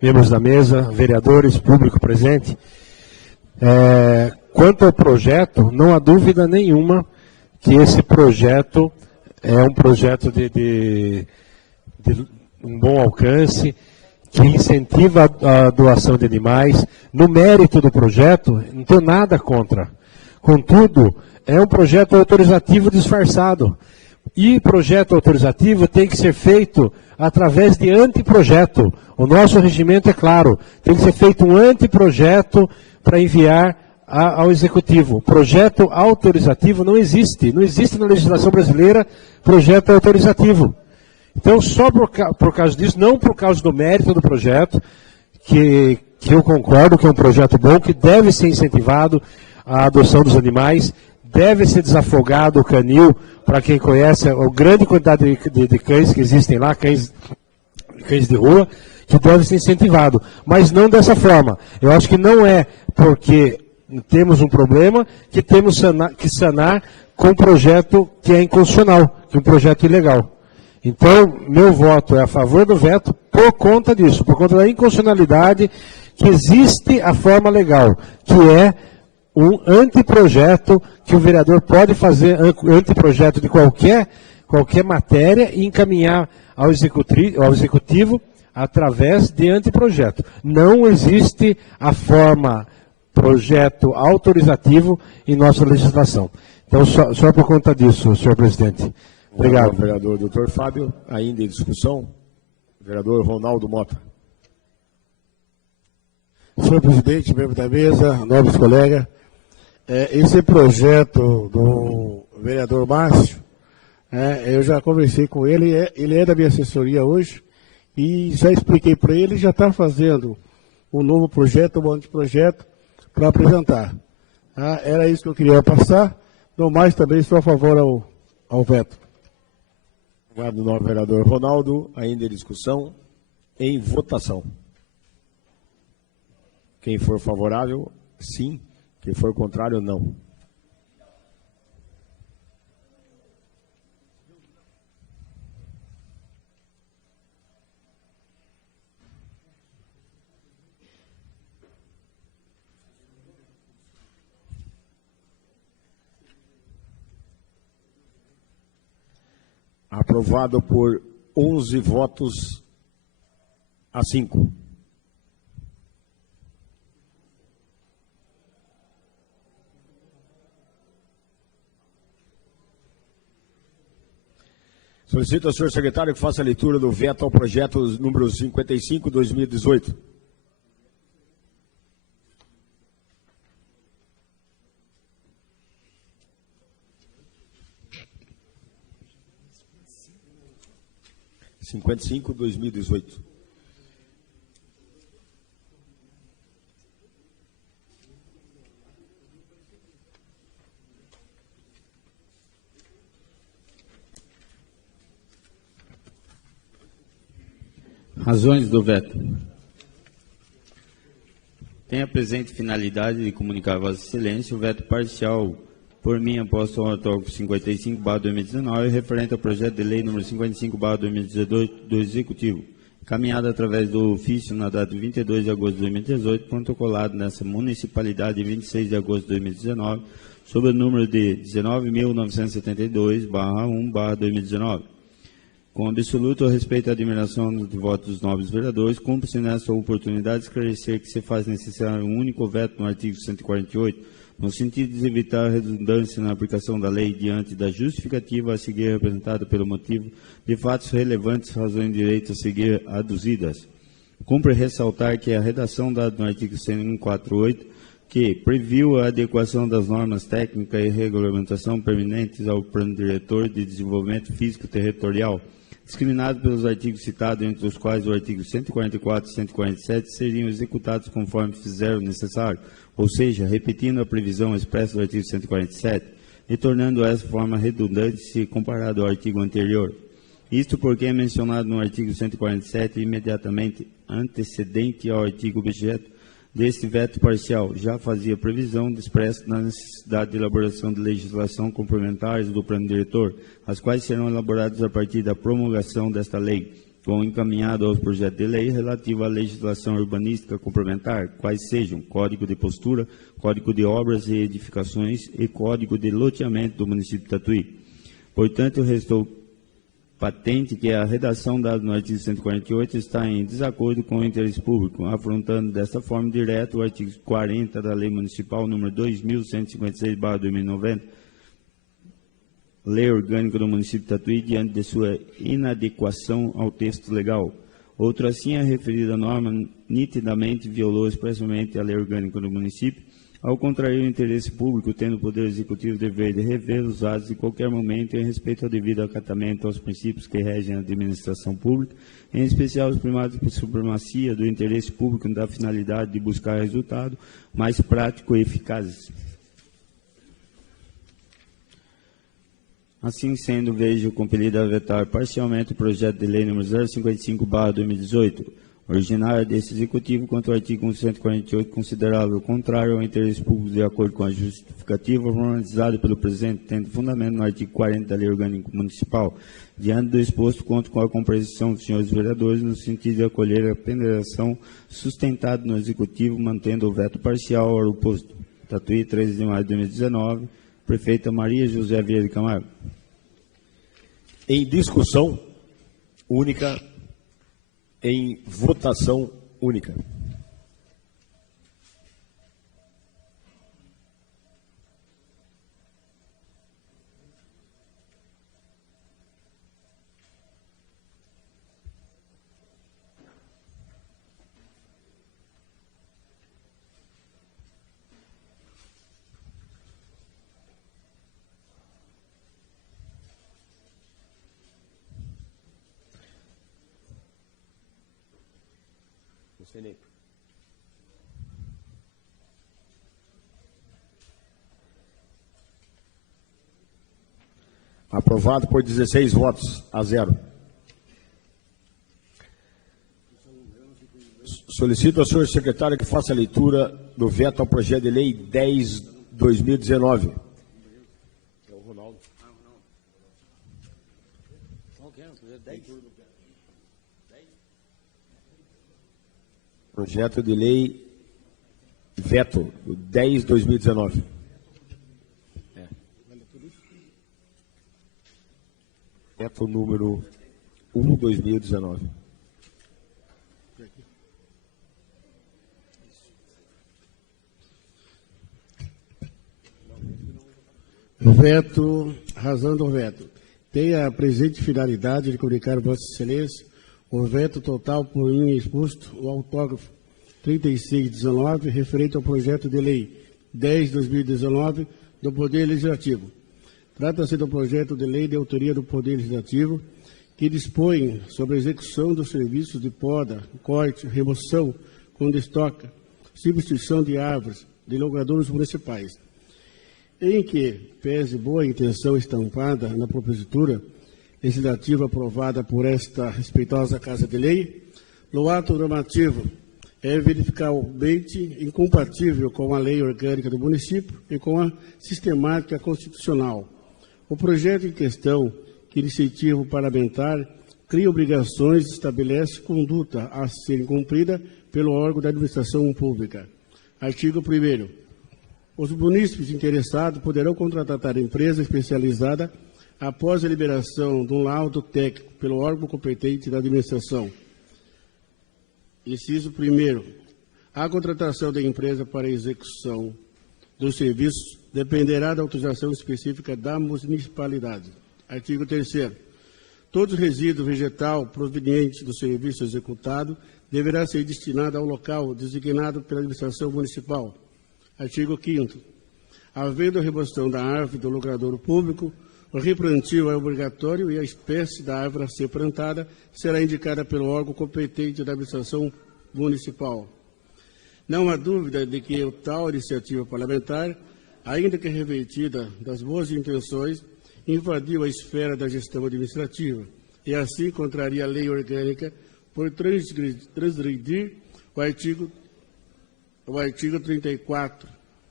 membros da mesa, vereadores, público presente, quanto ao projeto, não há dúvida nenhuma que esse projeto é um projeto de um bom alcance, que incentiva a doação de animais. No mérito do projeto, não tenho nada contra. Contudo, é um projeto autorizativo disfarçado. E projeto autorizativo tem que ser feito através de anteprojeto. O nosso regimento é claro, tem que ser feito um anteprojeto para enviar ao Executivo. Projeto autorizativo não existe na legislação brasileira projeto autorizativo. Então, só por causa disso, não por causa do mérito do projeto, que eu concordo que é um projeto bom, que deve ser incentivado a adoção dos animais, deve ser desafogado o canil, para quem conhece a grande quantidade de cães que existem lá, cães de rua, que deve ser incentivado. Mas não dessa forma. Eu acho que não é porque temos um problema que temos que sanar com um projeto que é inconstitucional, que é um projeto ilegal. Então, meu voto é a favor do veto por conta disso, por conta da inconstitucionalidade que existe a forma legal, que é um anteprojeto que o vereador pode fazer, anteprojeto de qualquer matéria e encaminhar ao executivo através de anteprojeto. Não existe a forma projeto autorizativo em nossa legislação. Então, só por conta disso, senhor presidente. Obrigado. Vereador Dr. Fábio, ainda em discussão, vereador Ronaldo Mota. Senhor presidente, membro da mesa, nobres colegas, esse projeto do vereador Márcio, eu já conversei com ele, ele é da minha assessoria hoje, e já expliquei para ele, já está fazendo um novo projeto, um anteprojeto, para apresentar. Era isso que eu queria passar, no mais também estou a favor ao veto. Obrigado, novo vereador Ronaldo. Ainda em discussão, em votação. Quem for favorável, sim. Quem for contrário, não. Aprovado por 11 votos a 5. Solicito ao senhor secretário que faça a leitura do veto ao projeto número 55/2018. (55/2018). Razões do veto. Tem a presente finalidade de comunicar a Vossa Excelência o veto parcial por mim aposto ao autógrafo 55/2019, referente ao projeto de lei número 55/2018 do Executivo, caminhado através do ofício na data de 22 de agosto de 2018, protocolado nessa municipalidade em 26 de agosto de 2019, sob o número de 19.972/1/2019. Com absoluto respeito à admiração de votos dos nobres vereadores, cumpre-se nessa oportunidade esclarecer que se faz necessário um único veto no artigo 148, no sentido de evitar redundância na aplicação da lei diante da justificativa a seguir representada pelo motivo de fatos relevantes, razões de direito a seguir aduzidas. Cumpre ressaltar que a redação dada no artigo 148, que previu a adequação das normas técnicas e regulamentação permanentes ao Plano Diretor de Desenvolvimento Físico Territorial, discriminado pelos artigos citados, entre os quais o artigo 144 e 147, seriam executados conforme fizer o necessário, ou seja, repetindo a previsão expressa do artigo 147, e tornando essa forma redundante se comparado ao artigo anterior. Isto porque é mencionado no artigo 147, imediatamente antecedente ao artigo objeto deste veto parcial, já fazia previsão expressa na necessidade de elaboração de legislação complementares do plano diretor, as quais serão elaboradas a partir da promulgação desta lei, com encaminhado aos projetos de lei relativo à legislação urbanística complementar, quais sejam Código de Postura, Código de Obras e Edificações e Código de Loteamento do município de Tatuí. Portanto, restou patente que a redação dada no artigo 148 está em desacordo com o interesse público, afrontando desta forma direto o artigo 40 da Lei Municipal número 2156/2090, Lei Orgânica do município de Tatuí, diante de sua inadequação ao texto legal. Outra assim, a referida norma nitidamente violou expressamente a Lei Orgânica do município, ao contrair o interesse público, tendo o Poder Executivo dever de rever os atos em qualquer momento em respeito ao devido acatamento aos princípios que regem a administração pública, em especial os primados de supremacia do interesse público da finalidade de buscar resultado mais prático e eficazes. Assim sendo, vejo compelido a vetar parcialmente o projeto de lei número 055/2018, originário deste Executivo, quanto ao artigo 148, considerável contrário ao interesse público de acordo com a justificativa formalizada pelo presente, tendo fundamento no artigo 40 da Lei Orgânica Municipal. Diante do exposto, conto com a compreensão dos senhores vereadores no sentido de acolher a penderação sustentada no Executivo, mantendo o veto parcial ao oposto. Tatuí, 13 de maio de 2019, Prefeita Maria José Vieira de Camargo. Em discussão única, em votação única. Aprovado por 16 votos a 0. Solicito ao senhor secretário que faça a leitura do veto ao projeto de lei 10/2019. Projeto de lei veto 10/2019. Veto número 1/2019. Veto, razão do veto. tem a presente finalidade de comunicar a Vossa Excelência o veto total por mim exposto, o autógrafo 3619, referente ao projeto de lei 10/2019 do Poder Legislativo. Trata-se do projeto de lei de autoria do Poder Legislativo que dispõe sobre a execução dos serviços de poda, corte, remoção, com destoca, substituição de árvores de logradouros municipais, em que, pese boa intenção estampada na propositura legislativa aprovada por esta respeitosa Casa de Lei, no ato normativo é verificavelmente incompatível com a lei orgânica do município e com a sistemática constitucional. O projeto em questão, que iniciativa parlamentar, cria obrigações e estabelece conduta a serem cumprida pelo órgão da administração pública. Artigo 1º. Os munícipes interessados poderão contratar empresa especializada após a liberação de um laudo técnico pelo órgão competente da administração. Inciso 1º. A contratação da empresa para a execução dos serviços dependerá da autorização específica da municipalidade. Artigo 3º. Todo resíduo vegetal proveniente do serviço executado deverá ser destinado ao local designado pela administração municipal. Artigo 5º. Havendo a remoção da árvore do logradouro público, o replantio é obrigatório e a espécie da árvore a ser plantada será indicada pelo órgão competente da administração municipal. Não há dúvida de que tal iniciativa parlamentar, ainda que revestida das boas intenções, invadiu a esfera da gestão administrativa e assim contraria a lei orgânica por transgredir o artigo 34,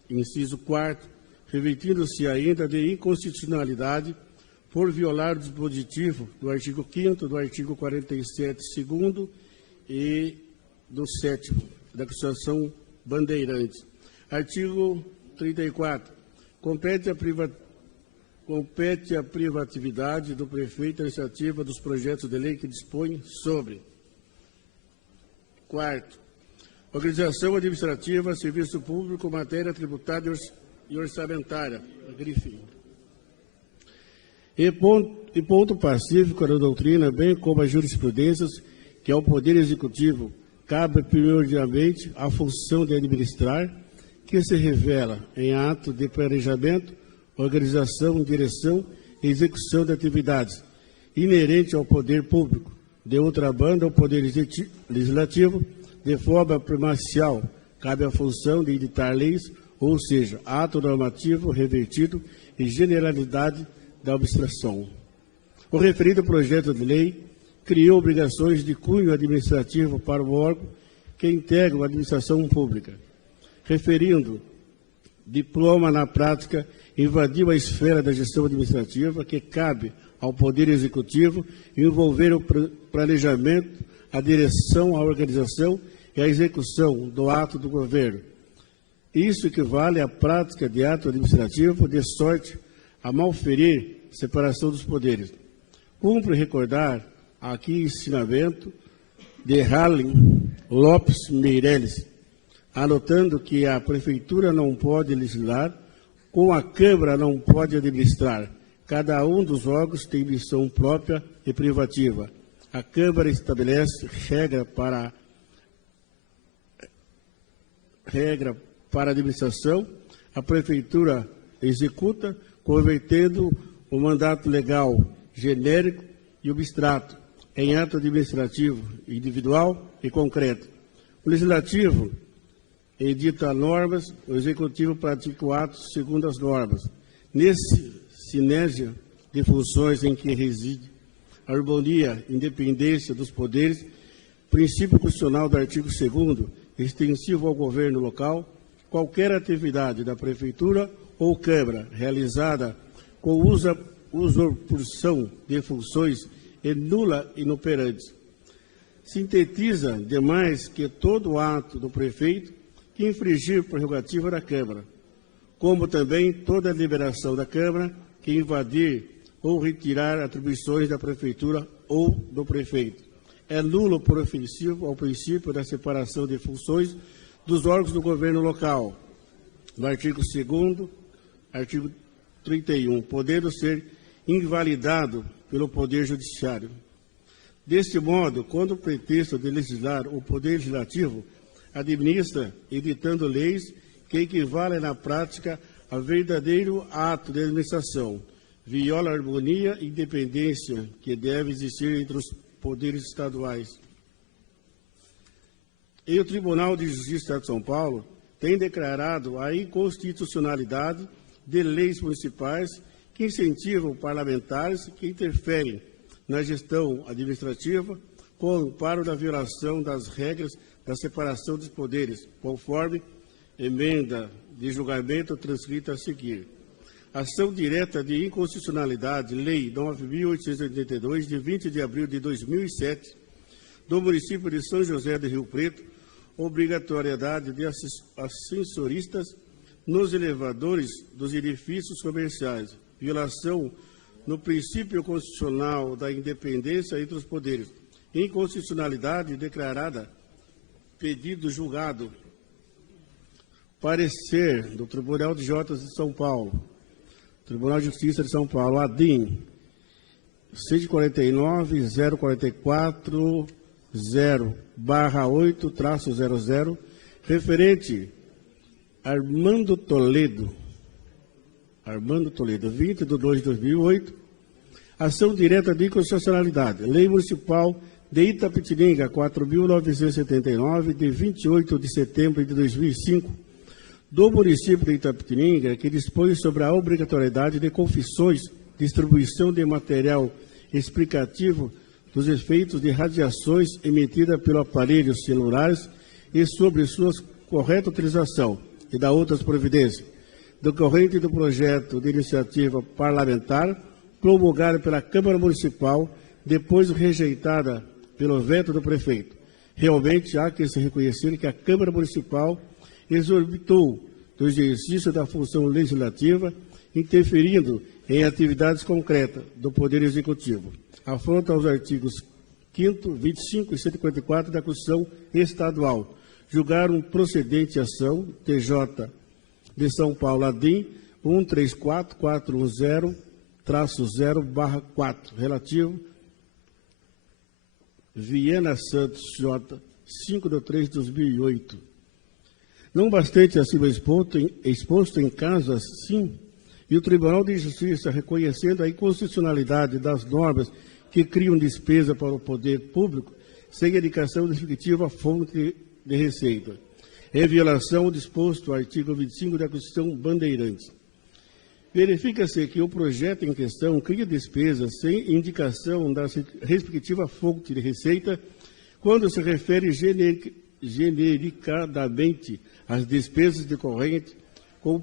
inciso 4º, revestindo-se ainda de inconstitucionalidade por violar o dispositivo do artigo 5º, do artigo 47, 2º e do 7º da Constituição Bandeirantes. Artigo 34. Compete a privatividade do prefeito a iniciativa dos projetos de lei que dispõe sobre. 4º. Organização administrativa, serviço público, matéria tributária e orçamentária. Grife. E ponto pacífico da doutrina, bem como as jurisprudências, que ao Poder Executivo cabe primordialmente a função de administrar, que se revela em ato de planejamento, organização, direção e execução de atividades inerente ao poder público. De outra banda, ao Poder Legislativo, de forma primordial, cabe a função de editar leis, ou seja, ato normativo revertido em generalidade da abstração. O referido projeto de lei criou obrigações de cunho administrativo para o órgão que integra a administração pública. Referindo diploma na prática, invadiu a esfera da gestão administrativa que cabe ao Poder Executivo envolver o planejamento, a direção, a organização e a execução do ato do governo. Isso equivale à prática de ato administrativo de sorte a malferir a separação dos poderes. Cumpre recordar aqui ensinamento de Harlem Lopes Meirelles, anotando que a Prefeitura não pode legislar, com a Câmara não pode administrar. Cada um dos órgãos tem missão própria e privativa. A Câmara estabelece regra para a administração, a Prefeitura executa, convertendo o mandato legal genérico e abstrato em ato administrativo individual e concreto. O Legislativo edita normas, o Executivo pratica o ato segundo as normas. Nesse sinergia de funções em que reside a harmonia e independência dos poderes, princípio constitucional do artigo 2º, extensivo ao governo local, qualquer atividade da Prefeitura ou Câmara realizada com usurpação de funções é nula e inoperante. Sintetiza, demais, que todo ato do prefeito que infringir prerrogativa da Câmara, como também toda liberação da Câmara que invadir ou retirar atribuições da Prefeitura ou do prefeito, é nulo por ofensivo ao princípio da separação de funções dos órgãos do governo local. No artigo 2º, artigo 31, podendo ser invalidado pelo Poder Judiciário. Deste modo, quando o pretexto de legislar, o Poder Legislativo administra editando leis que equivalem na prática a verdadeiro ato de administração, viola a harmonia e independência que deve existir entre os poderes estaduais. E o Tribunal de Justiça do Estado de São Paulo tem declarado a inconstitucionalidade de leis municipais que incentivam parlamentares que interferem na gestão administrativa com amparo da violação das regras da separação dos poderes, conforme emenda de julgamento transcrita a seguir. Ação direta de inconstitucionalidade, Lei 9.882, de 20 de abril de 2007, do município de São José do Rio Preto, obrigatoriedade de ascensoristas nos elevadores dos edifícios comerciais, violação no princípio constitucional da independência entre os poderes, inconstitucionalidade declarada, pedido julgado, parecer do Tribunal de Jotas de São Paulo, Tribunal de Justiça de São Paulo, ADIM, 149-044-0/8-00, referente Armando Toledo, 20 de 2 de 2008, ação direta de inconstitucionalidade, Lei Municipal de Itapetininga, 4.979, de 28 de setembro de 2005, do município de Itapetininga, que dispõe sobre a obrigatoriedade de confissões, distribuição de material explicativo dos efeitos de radiações emitidas pelo aparelhos celulares e sobre sua correta utilização, e da outras providências, decorrente do projeto de iniciativa parlamentar promulgada pela Câmara Municipal, depois rejeitada pelo veto do prefeito. Realmente há que se reconhecer que a Câmara Municipal exorbitou do exercício da função legislativa, interferindo em atividades concretas do Poder Executivo. Afronta aos artigos 5º, 25 e 154 da Constituição Estadual. Julgaram procedente ação, TJ de São Paulo, ADIM 134410-0/4, relativo Viana Santos, J, 5 de 3 de 2008. Não bastante acima exposto em caso assim, e o Tribunal de Justiça, reconhecendo a inconstitucionalidade das normas que criam despesa para o poder público, sem indicação definitiva fonte de receita, em violação ao disposto ao artigo 25 da Constituição Bandeirantes. Verifica-se que o projeto em questão cria despesas sem indicação da respectiva fonte de receita, quando se refere genericadamente às despesas decorrentes com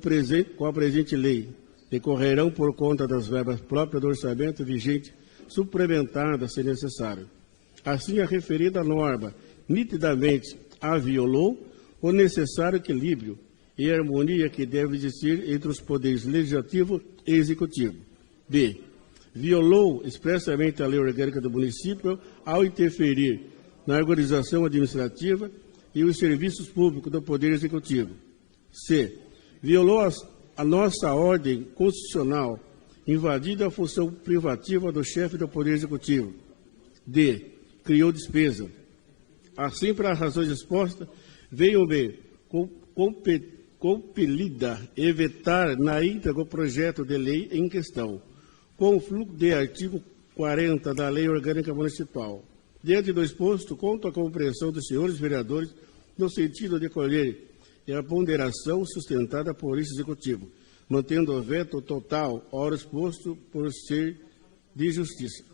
a presente lei, decorrerão por conta das verbas próprias do orçamento vigente, suplementadas se necessário. Assim, a referida norma nitidamente a violou o necessário equilíbrio e harmonia que deve existir entre os poderes legislativo e executivo. B. Violou expressamente a lei orgânica do município ao interferir na organização administrativa e os serviços públicos do Poder Executivo. C. Violou a nossa ordem constitucional, invadindo a função privativa do chefe do Poder Executivo. D. Criou despesa. Assim, para as razões expostas, veio-me compelida evitar na íntegra o projeto de lei em questão, conflito de artigo 40 da Lei Orgânica Municipal. Diante do exposto, conto a compreensão dos senhores vereadores no sentido de colher a ponderação sustentada por esse Executivo, mantendo o veto total ao exposto por ser de justiça.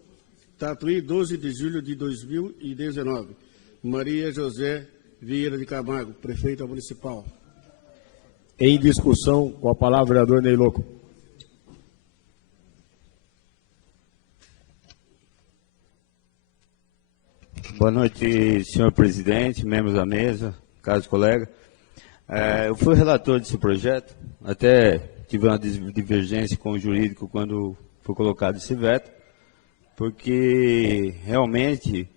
Tatuí, 12 de julho de 2019. Maria José Vieira de Camargo, prefeita municipal. Em discussão, com a palavra, vereador Ney Loco. Boa noite, senhor presidente, membros da mesa, caros colegas. Eu fui relator desse projeto, até tive uma divergência com o jurídico quando foi colocado esse veto, porque realmente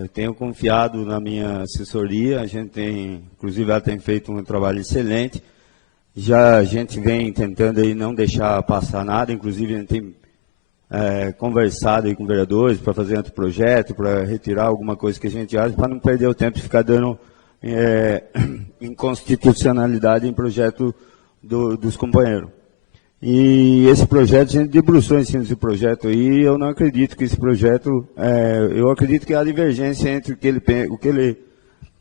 eu tenho confiado na minha assessoria, a gente tem, inclusive ela tem feito um trabalho excelente, já a gente vem tentando aí não deixar passar nada, inclusive a gente tem conversado aí com vereadores para fazer anteprojeto, para retirar alguma coisa que a gente acha, para não perder o tempo e ficar dando inconstitucionalidade em projeto dos companheiros. E esse projeto, a gente debruçou em cima desse projeto aí, eu não acredito que esse projeto, eu acredito que há divergência entre o que ele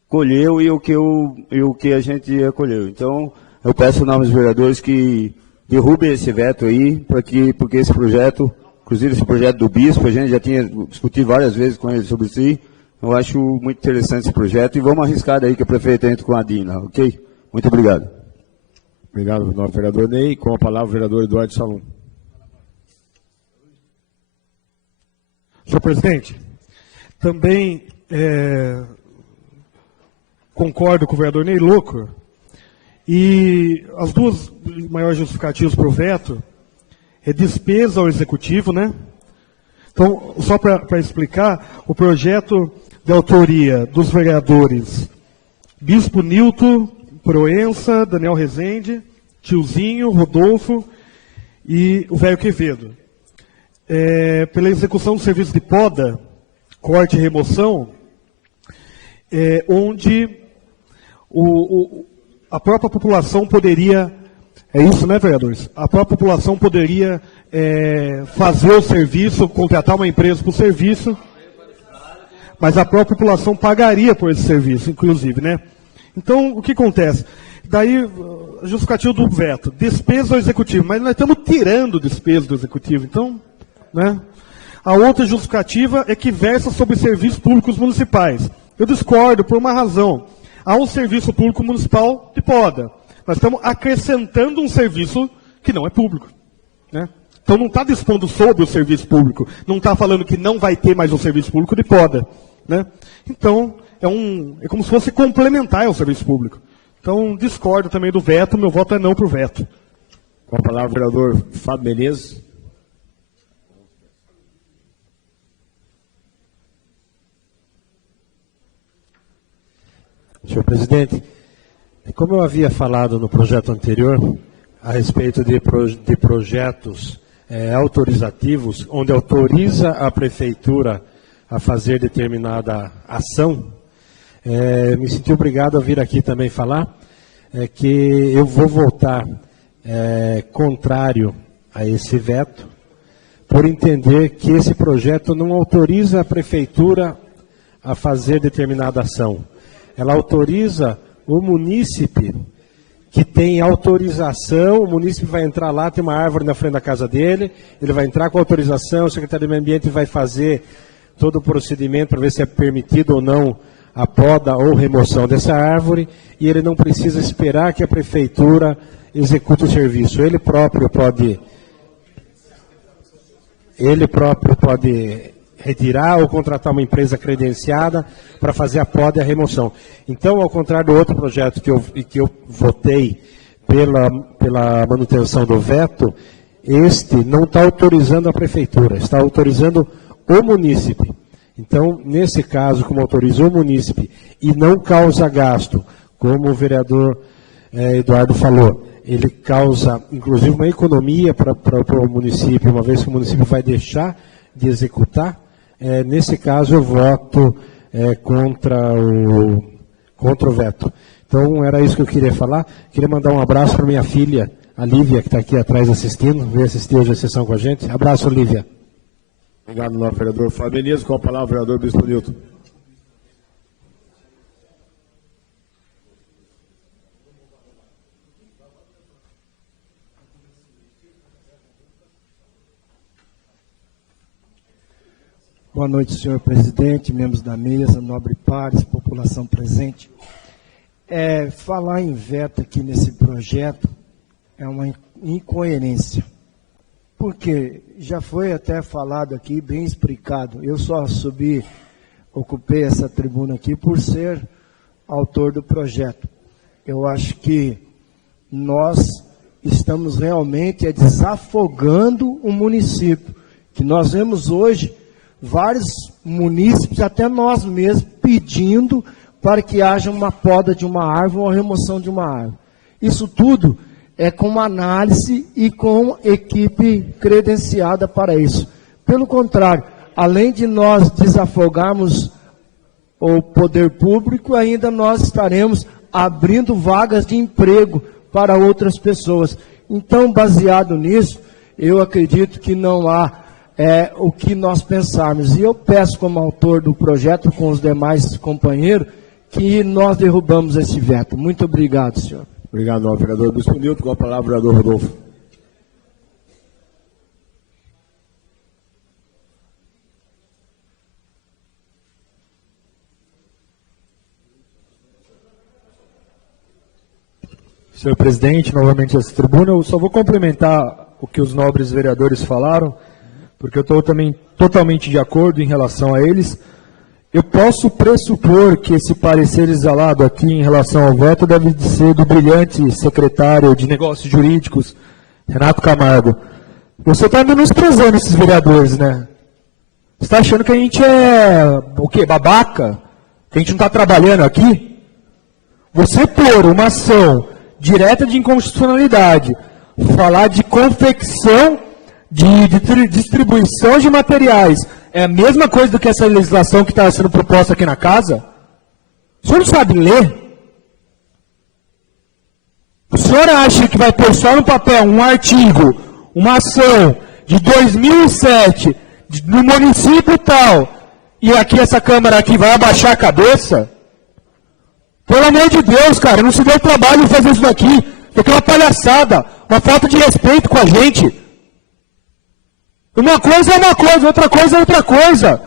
colheu e o que a gente acolheu. Então, eu peço aos novos vereadores que derrubem esse veto aí, porque esse projeto, inclusive esse projeto do Bispo, a gente já tinha discutido várias vezes com ele sobre isso. Eu acho muito interessante esse projeto e vamos arriscar daí que a prefeita entre com a Dina, ok? Muito obrigado. Obrigado, novo vereador Ney. Com a palavra, o vereador Eduardo Salum. Senhor presidente, também concordo com o vereador Ney Louco, e as duas maiores justificativas para o veto é despesa ao executivo, né? Então, só para explicar, o projeto de autoria dos vereadores Bispo Nilton, Proença, Daniel Rezende, Tiozinho, Rodolfo e o velho Quevedo. Pela execução do serviço de poda, corte e remoção, onde a própria população poderia, é isso, né, vereadores? A própria população poderia fazer o serviço, contratar uma empresa para o serviço, mas a própria população pagaria por esse serviço, inclusive, né? Então, o que acontece? Daí, justificativo do veto, despesa ao executivo, mas nós estamos tirando despesa do executivo, então, né? A outra justificativa é que versa sobre serviços públicos municipais. Eu discordo por uma razão. Há um serviço público municipal de poda. Nós estamos acrescentando um serviço que não é público, né? Então não está dispondo sobre o serviço público, não está falando que não vai ter mais um serviço público de poda, né? Então, é como se fosse complementar ao serviço público. Então, discordo também do veto, meu voto é não para o veto. Com a palavra, o vereador Fábio Menezes. Senhor presidente, como eu havia falado no projeto anterior, a respeito de projetos autorizativos, onde autoriza a prefeitura a fazer determinada ação, me senti obrigado a vir aqui também falar que eu vou votar contrário a esse veto, por entender que esse projeto não autoriza a prefeitura a fazer determinada ação. Ela autoriza o munícipe que tem autorização, o munícipe vai entrar lá, tem uma árvore na frente da casa dele, ele vai entrar com autorização, o secretário do Meio Ambiente vai fazer todo o procedimento para ver se é permitido ou não a poda ou remoção dessa árvore, e ele não precisa esperar que a prefeitura execute o serviço. Ele próprio pode retirar ou contratar uma empresa credenciada para fazer a poda e a remoção. Então, ao contrário do outro projeto que eu votei pela manutenção do veto, este não está autorizando a prefeitura, está autorizando o munícipe. Então, nesse caso, como autorizou o munícipe e não causa gasto, como o vereador Eduardo falou, ele causa, inclusive, uma economia para o município, uma vez que o município vai deixar de executar. Nesse caso, eu voto contra o veto. Então, era isso que eu queria falar. Queria mandar um abraço para minha filha, a Lívia, que está aqui atrás assistindo, veio assistir hoje a sessão com a gente. Abraço, Lívia. Obrigado, novo vereador Fábio Menezes. Com a palavra, o vereador Bispo Nilton. Boa noite, senhor presidente, membros da mesa, nobre pares, população presente. Falar em veto aqui nesse projeto é uma incoerência, porque já foi até falado aqui, bem explicado. Eu só ocupei essa tribuna aqui por ser autor do projeto. Eu acho que nós estamos realmente desafogando o município, que nós vemos hoje vários munícipes, até nós mesmos, pedindo para que haja uma poda de uma árvore ou remoção de uma árvore. Isso tudo é com uma análise e com equipe credenciada para isso. Pelo contrário, além de nós desafogarmos o poder público, ainda nós estaremos abrindo vagas de emprego para outras pessoas. Então, baseado nisso, eu acredito que não há o que nós pensarmos. E eu peço, como autor do projeto, com os demais companheiros, que nós derrubamos esse veto. Muito obrigado, senhor. Obrigado, vereador Bispo Nilton. Com a palavra, vereador Rodolfo. Senhor presidente, novamente essa tribuna, eu só vou complementar o que os nobres vereadores falaram, porque eu estou também totalmente de acordo em relação a eles. Eu posso pressupor que esse parecer exalado aqui em relação ao veto deve ser do brilhante secretário de Negócios Jurídicos, Renato Camargo. Você está menosprezando esses vereadores, né? Você está achando que a gente é, o quê, babaca? Que a gente não está trabalhando aqui? Você pôr uma ação direta de inconstitucionalidade, falar de confecção, de distribuição de materiais, é a mesma coisa do que essa legislação que está sendo proposta aqui na casa? O senhor não sabe ler? O senhor acha que vai pôr só no papel um artigo, uma ação de 2007, no município tal, e aqui essa Câmara aqui vai abaixar a cabeça? Pelo amor de Deus, cara, não se deu trabalho de fazer isso daqui. Isso aqui é uma palhaçada, uma falta de respeito com a gente. Uma coisa é uma coisa, outra coisa é outra coisa.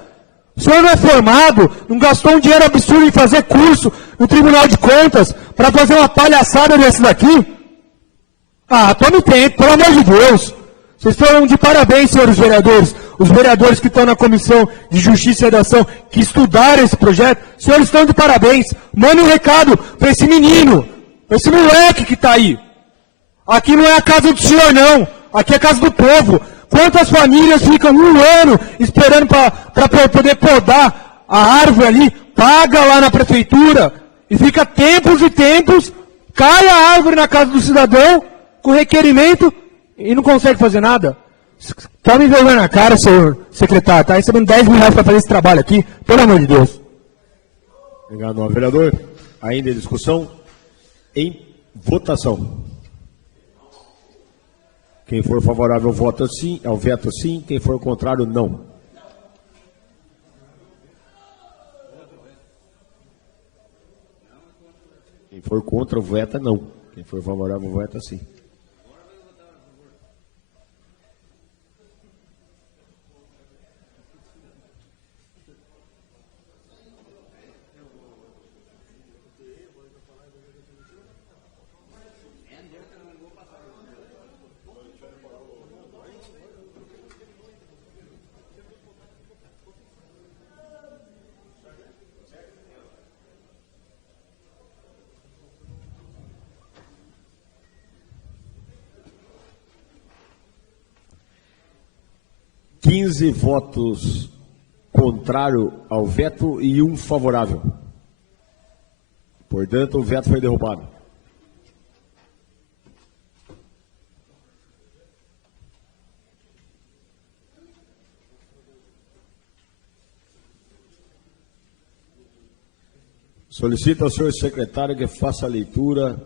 O senhor não é formado, não gastou um dinheiro absurdo em fazer curso no Tribunal de Contas para fazer uma palhaçada desse daqui? Ah, tome tempo, pelo amor de Deus. Vocês estão de parabéns, senhores vereadores. Os vereadores que estão na Comissão de Justiça e Redação, que estudaram esse projeto, os senhores estão de parabéns. Mande um recado para esse menino, para esse moleque que está aí. Aqui não é a casa do senhor, não. Aqui é a casa do povo. Quantas famílias ficam um ano esperando para poder podar a árvore ali, paga lá na prefeitura, e fica tempos e tempos, cai a árvore na casa do cidadão, com requerimento, e não consegue fazer nada? Tome vergonha na cara, senhor secretário. Está recebendo 10 mil reais para fazer esse trabalho aqui. Pelo amor de Deus. Obrigado, vereador. Ainda em discussão. Em votação. Quem for favorável vota sim, ao veto sim. Quem for contrário, não. Quem for contra, veta não. Quem for favorável, vota sim. Quinze votos contrário ao veto e um favorável. Portanto, o veto foi derrubado. Solicito ao senhor secretário que faça a leitura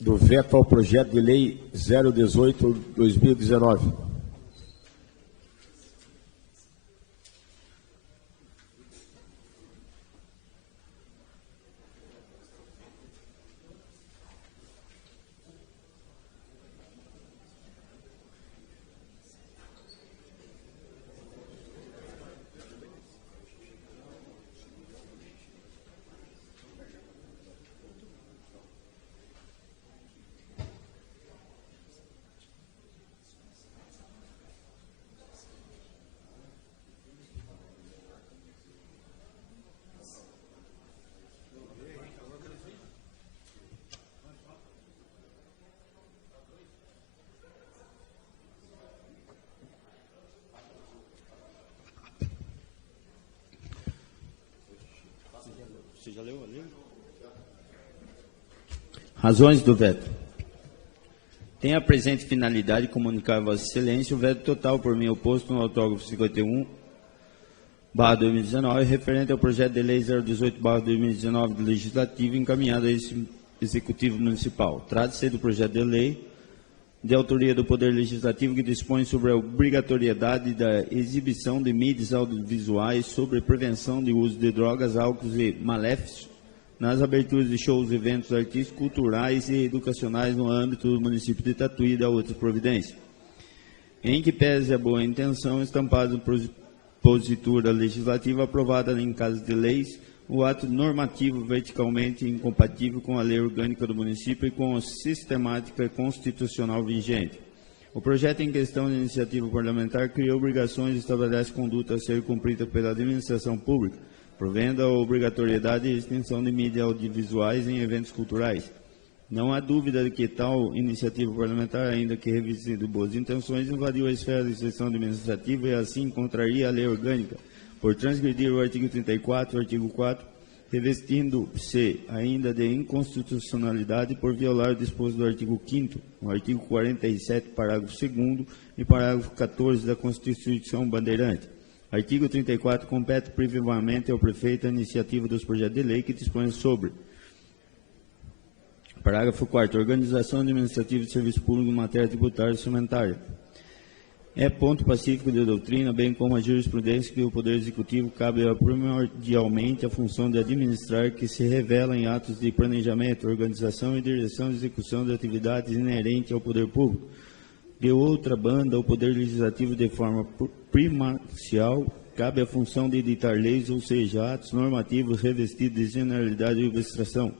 do veto ao projeto de lei 018/2019. Você já leu ali? Razões do veto. Tem a presente finalidade de comunicar a Vossa Excelência o veto total por mim oposto no autógrafo 51/2019, referente ao projeto de lei 018/2019 do Legislativo encaminhado a esse Executivo Municipal. Trata-se do projeto de lei de autoria do Poder Legislativo que dispõe sobre a obrigatoriedade da exibição de mídias audiovisuais sobre prevenção de uso de drogas, álcools e maléficos nas aberturas de shows, eventos artísticos, culturais e educacionais no âmbito do município de Tatuí e da outra providência. Em que pese a boa intenção, estampada por propositura legislativa aprovada em casa de leis, o ato normativo verticalmente incompatível com a lei orgânica do município e com a sistemática constitucional vigente. O projeto em questão de iniciativa parlamentar cria obrigações e estabelece conduta a ser cumprida pela administração pública, provendo a obrigatoriedade e extensão de mídias audiovisuais em eventos culturais. Não há dúvida de que tal iniciativa parlamentar, ainda que revestida de boas intenções, invadiu a esfera de exceção administrativa e assim contraria a lei orgânica, por transgredir o artigo 34 e o artigo 4, revestindo-se ainda de inconstitucionalidade por violar o disposto do artigo 5º, o artigo 47, parágrafo 2º e parágrafo 14 da Constituição Bandeirante. Artigo 34 compete privamente ao prefeito a iniciativa dos projetos de lei que dispõem sobre. Parágrafo 4º. Organização administrativa de serviço público em matéria tributária e orçamentária. É ponto pacífico de doutrina, bem como a jurisprudência, que o Poder Executivo cabe primordialmente a função de administrar, que se revela em atos de planejamento, organização e direção e execução de atividades inerentes ao Poder Público. De outra banda, o Poder Legislativo, de forma primordial, cabe a função de editar leis, ou seja, atos normativos revestidos de generalidade e abstração.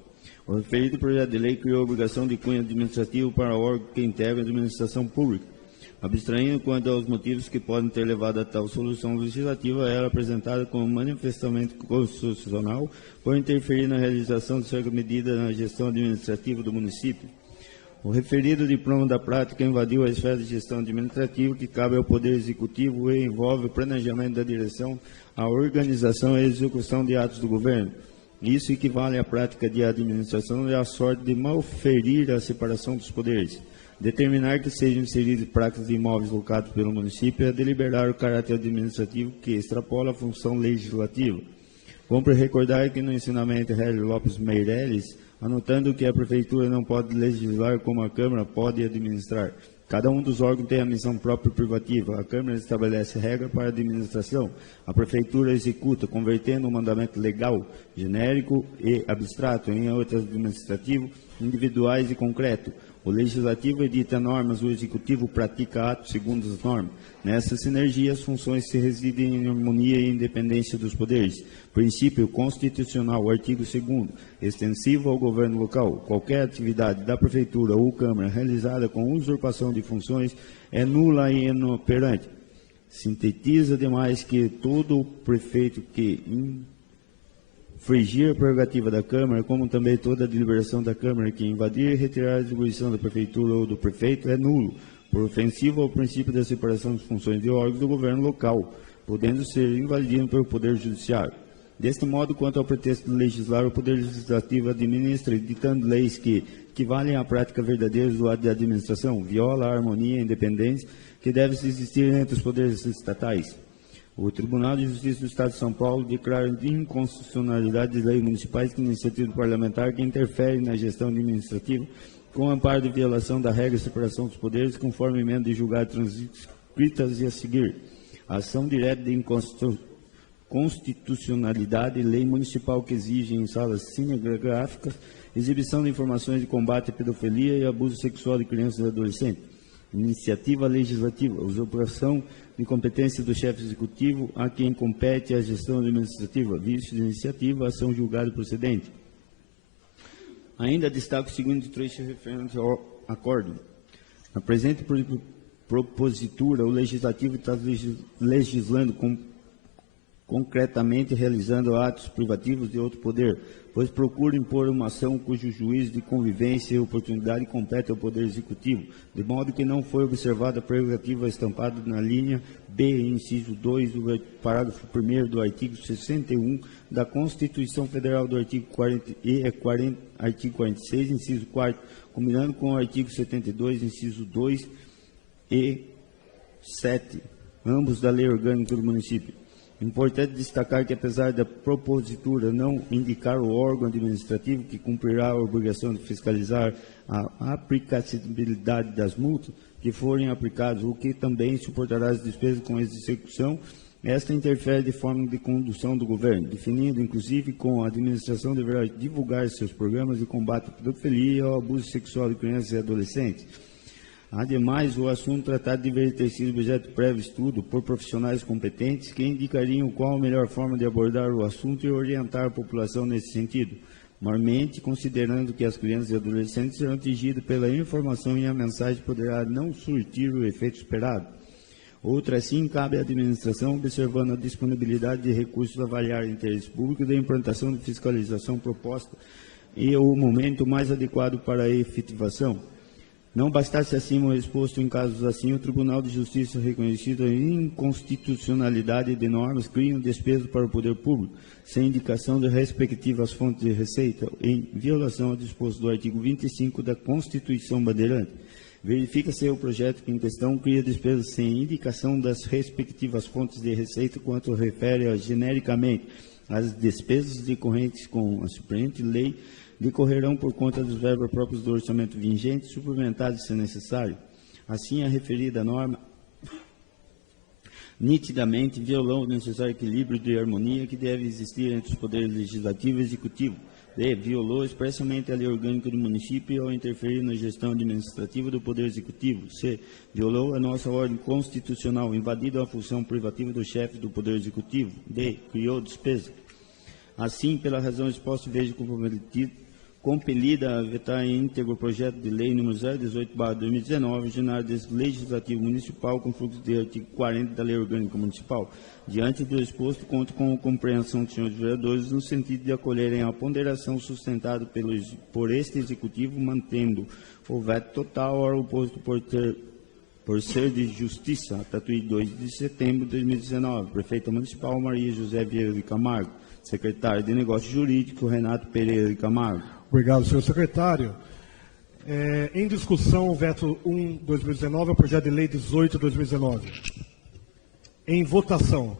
O referido projeto de lei criou a obrigação de cunho administrativo para o órgão que integra a administração pública. Abstraindo quanto aos motivos que podem ter levado a tal solução legislativa, ela é apresentada como manifestamente constitucional por interferir na realização de certa medida na gestão administrativa do município. O referido diploma da prática invadiu a esfera de gestão administrativa que cabe ao Poder Executivo e envolve o planejamento da direção, a organização e a execução de atos do governo. Isso equivale à prática de administração e à sorte de malferir a separação dos poderes. Determinar que sejam inseridos placas de imóveis locados pelo município é deliberar o caráter administrativo que extrapola a função legislativa. Cumpre recordar que no ensinamento Hélio Lopes Meireles, anotando que a Prefeitura não pode legislar como a Câmara pode administrar. Cada um dos órgãos tem a missão própria e privativa. A Câmara estabelece regra para a administração. A Prefeitura executa, convertendo o mandamento legal, genérico e abstrato, em outros administrativos, individuais e concretos. O Legislativo edita normas, o Executivo pratica atos segundo as normas. Nessa sinergia, as funções se residem em harmonia e independência dos poderes. Princípio constitucional, artigo 2º, extensivo ao governo local. Qualquer atividade da Prefeitura ou Câmara realizada com usurpação de funções é nula e inoperante. Sintetiza demais que todo prefeito que infringir a prerrogativa da Câmara, como também toda a deliberação da Câmara que invadir e retirar a atribuição da Prefeitura ou do Prefeito é nulo, por ofensivo ao princípio da separação das funções de órgãos do governo local, podendo ser invadido pelo Poder Judiciário. Deste modo, quanto ao pretexto de legislar, o Poder Legislativo administra, editando leis que equivalem à prática verdadeira do ato de administração, viola a harmonia e independência que deve existir entre os poderes estatais. O Tribunal de Justiça do Estado de São Paulo declara inconstitucionalidade de leis municipais de iniciativa parlamentar que interferem na gestão administrativa com amparo de violação da regra de separação dos poderes, conforme emenda de julgado transcritas e a seguir. A ação direta de inconstitucionalidade, lei municipal que exige em salas cinematográficas exibição de informações de combate à pedofilia e abuso sexual de crianças e adolescentes. Iniciativa legislativa, usurpação de competência do chefe executivo a quem compete a gestão administrativa, vício de iniciativa, ação julgada procedente. Ainda destaco o segundo trecho referente ao acordo. Na presente propositura, o Legislativo está legislando com concretamente realizando atos privativos de outro poder, pois procura impor uma ação cujo juízo de convivência e oportunidade compete ao Poder Executivo, de modo que não foi observada a prerrogativa estampada na linha B, inciso 2, do parágrafo 1º do artigo 61 da Constituição Federal do artigo 46, inciso 4º, combinando com o artigo 72, inciso 2 e 7, ambos da Lei Orgânica do Município. Importante destacar que, apesar da propositura não indicar o órgão administrativo que cumprirá a obrigação de fiscalizar a aplicabilidade das multas que forem aplicadas, o que também suportará as despesas com execução, esta interfere de forma de condução do governo, definindo, inclusive, com a administração deverá divulgar seus programas de combate à pedofilia e ao abuso sexual de crianças e adolescentes. Ademais, o assunto tratado deveria ter sido objeto de prévio estudo por profissionais competentes que indicariam qual a melhor forma de abordar o assunto e orientar a população nesse sentido, maiormente considerando que as crianças e adolescentes serão atingidas pela informação e a mensagem poderá não surtir o efeito esperado. Outra, assim, cabe à administração, observando a disponibilidade de recursos, avaliar o interesse público da implantação de fiscalização proposta e o momento mais adequado para a efetivação. Não bastasse acima o exposto em casos assim, o Tribunal de Justiça, reconhecido a inconstitucionalidade de normas, cria despesa para o poder público, sem indicação de respectivas fontes de receita, em violação ao disposto do artigo 25 da Constituição Bandeirante. Verifica-se o projeto que em questão cria despesas sem indicação das respectivas fontes de receita, quanto refere genericamente às despesas decorrentes com a superente lei, decorrerão por conta dos verbas próprios do orçamento vigente, suplementados se necessário. Assim, a referida norma nitidamente violou o necessário equilíbrio de harmonia que deve existir entre os poderes legislativo e executivo. D. Violou expressamente a lei orgânica do município ao interferir na gestão administrativa do poder executivo. C. Violou a nossa ordem constitucional, invadindo a função privativa do chefe do poder executivo. D. Criou despesa. Assim, pela razão exposta, vejo compelida a vetar em íntegro o projeto de lei número 018/2019, ordinário desse Legislativo Municipal, com fluxo de artigo 40 da Lei Orgânica Municipal. Diante do exposto, conto com a compreensão dos senhores vereadores no sentido de acolherem a ponderação sustentada por este Executivo, mantendo o veto total, ora oposto por ser de justiça. Tatuí, 2 de setembro de 2019. Prefeita Municipal Maria José Vieira de Camargo. Secretário de Negócios Jurídicos Renato Pereira de Camargo. Obrigado, senhor secretário. Em discussão, o veto 1/2019 ao projeto de lei 18/2019. Em votação.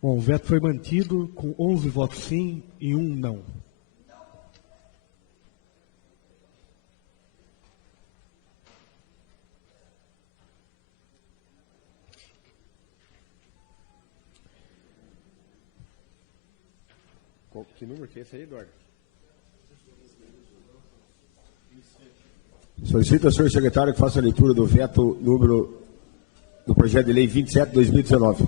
Bom, o veto foi mantido com 11 votos sim e 1 não. Que número que é esse aí, Eduardo? Solicito ao senhor secretário que faça a leitura do veto número do projeto de lei 27/2019.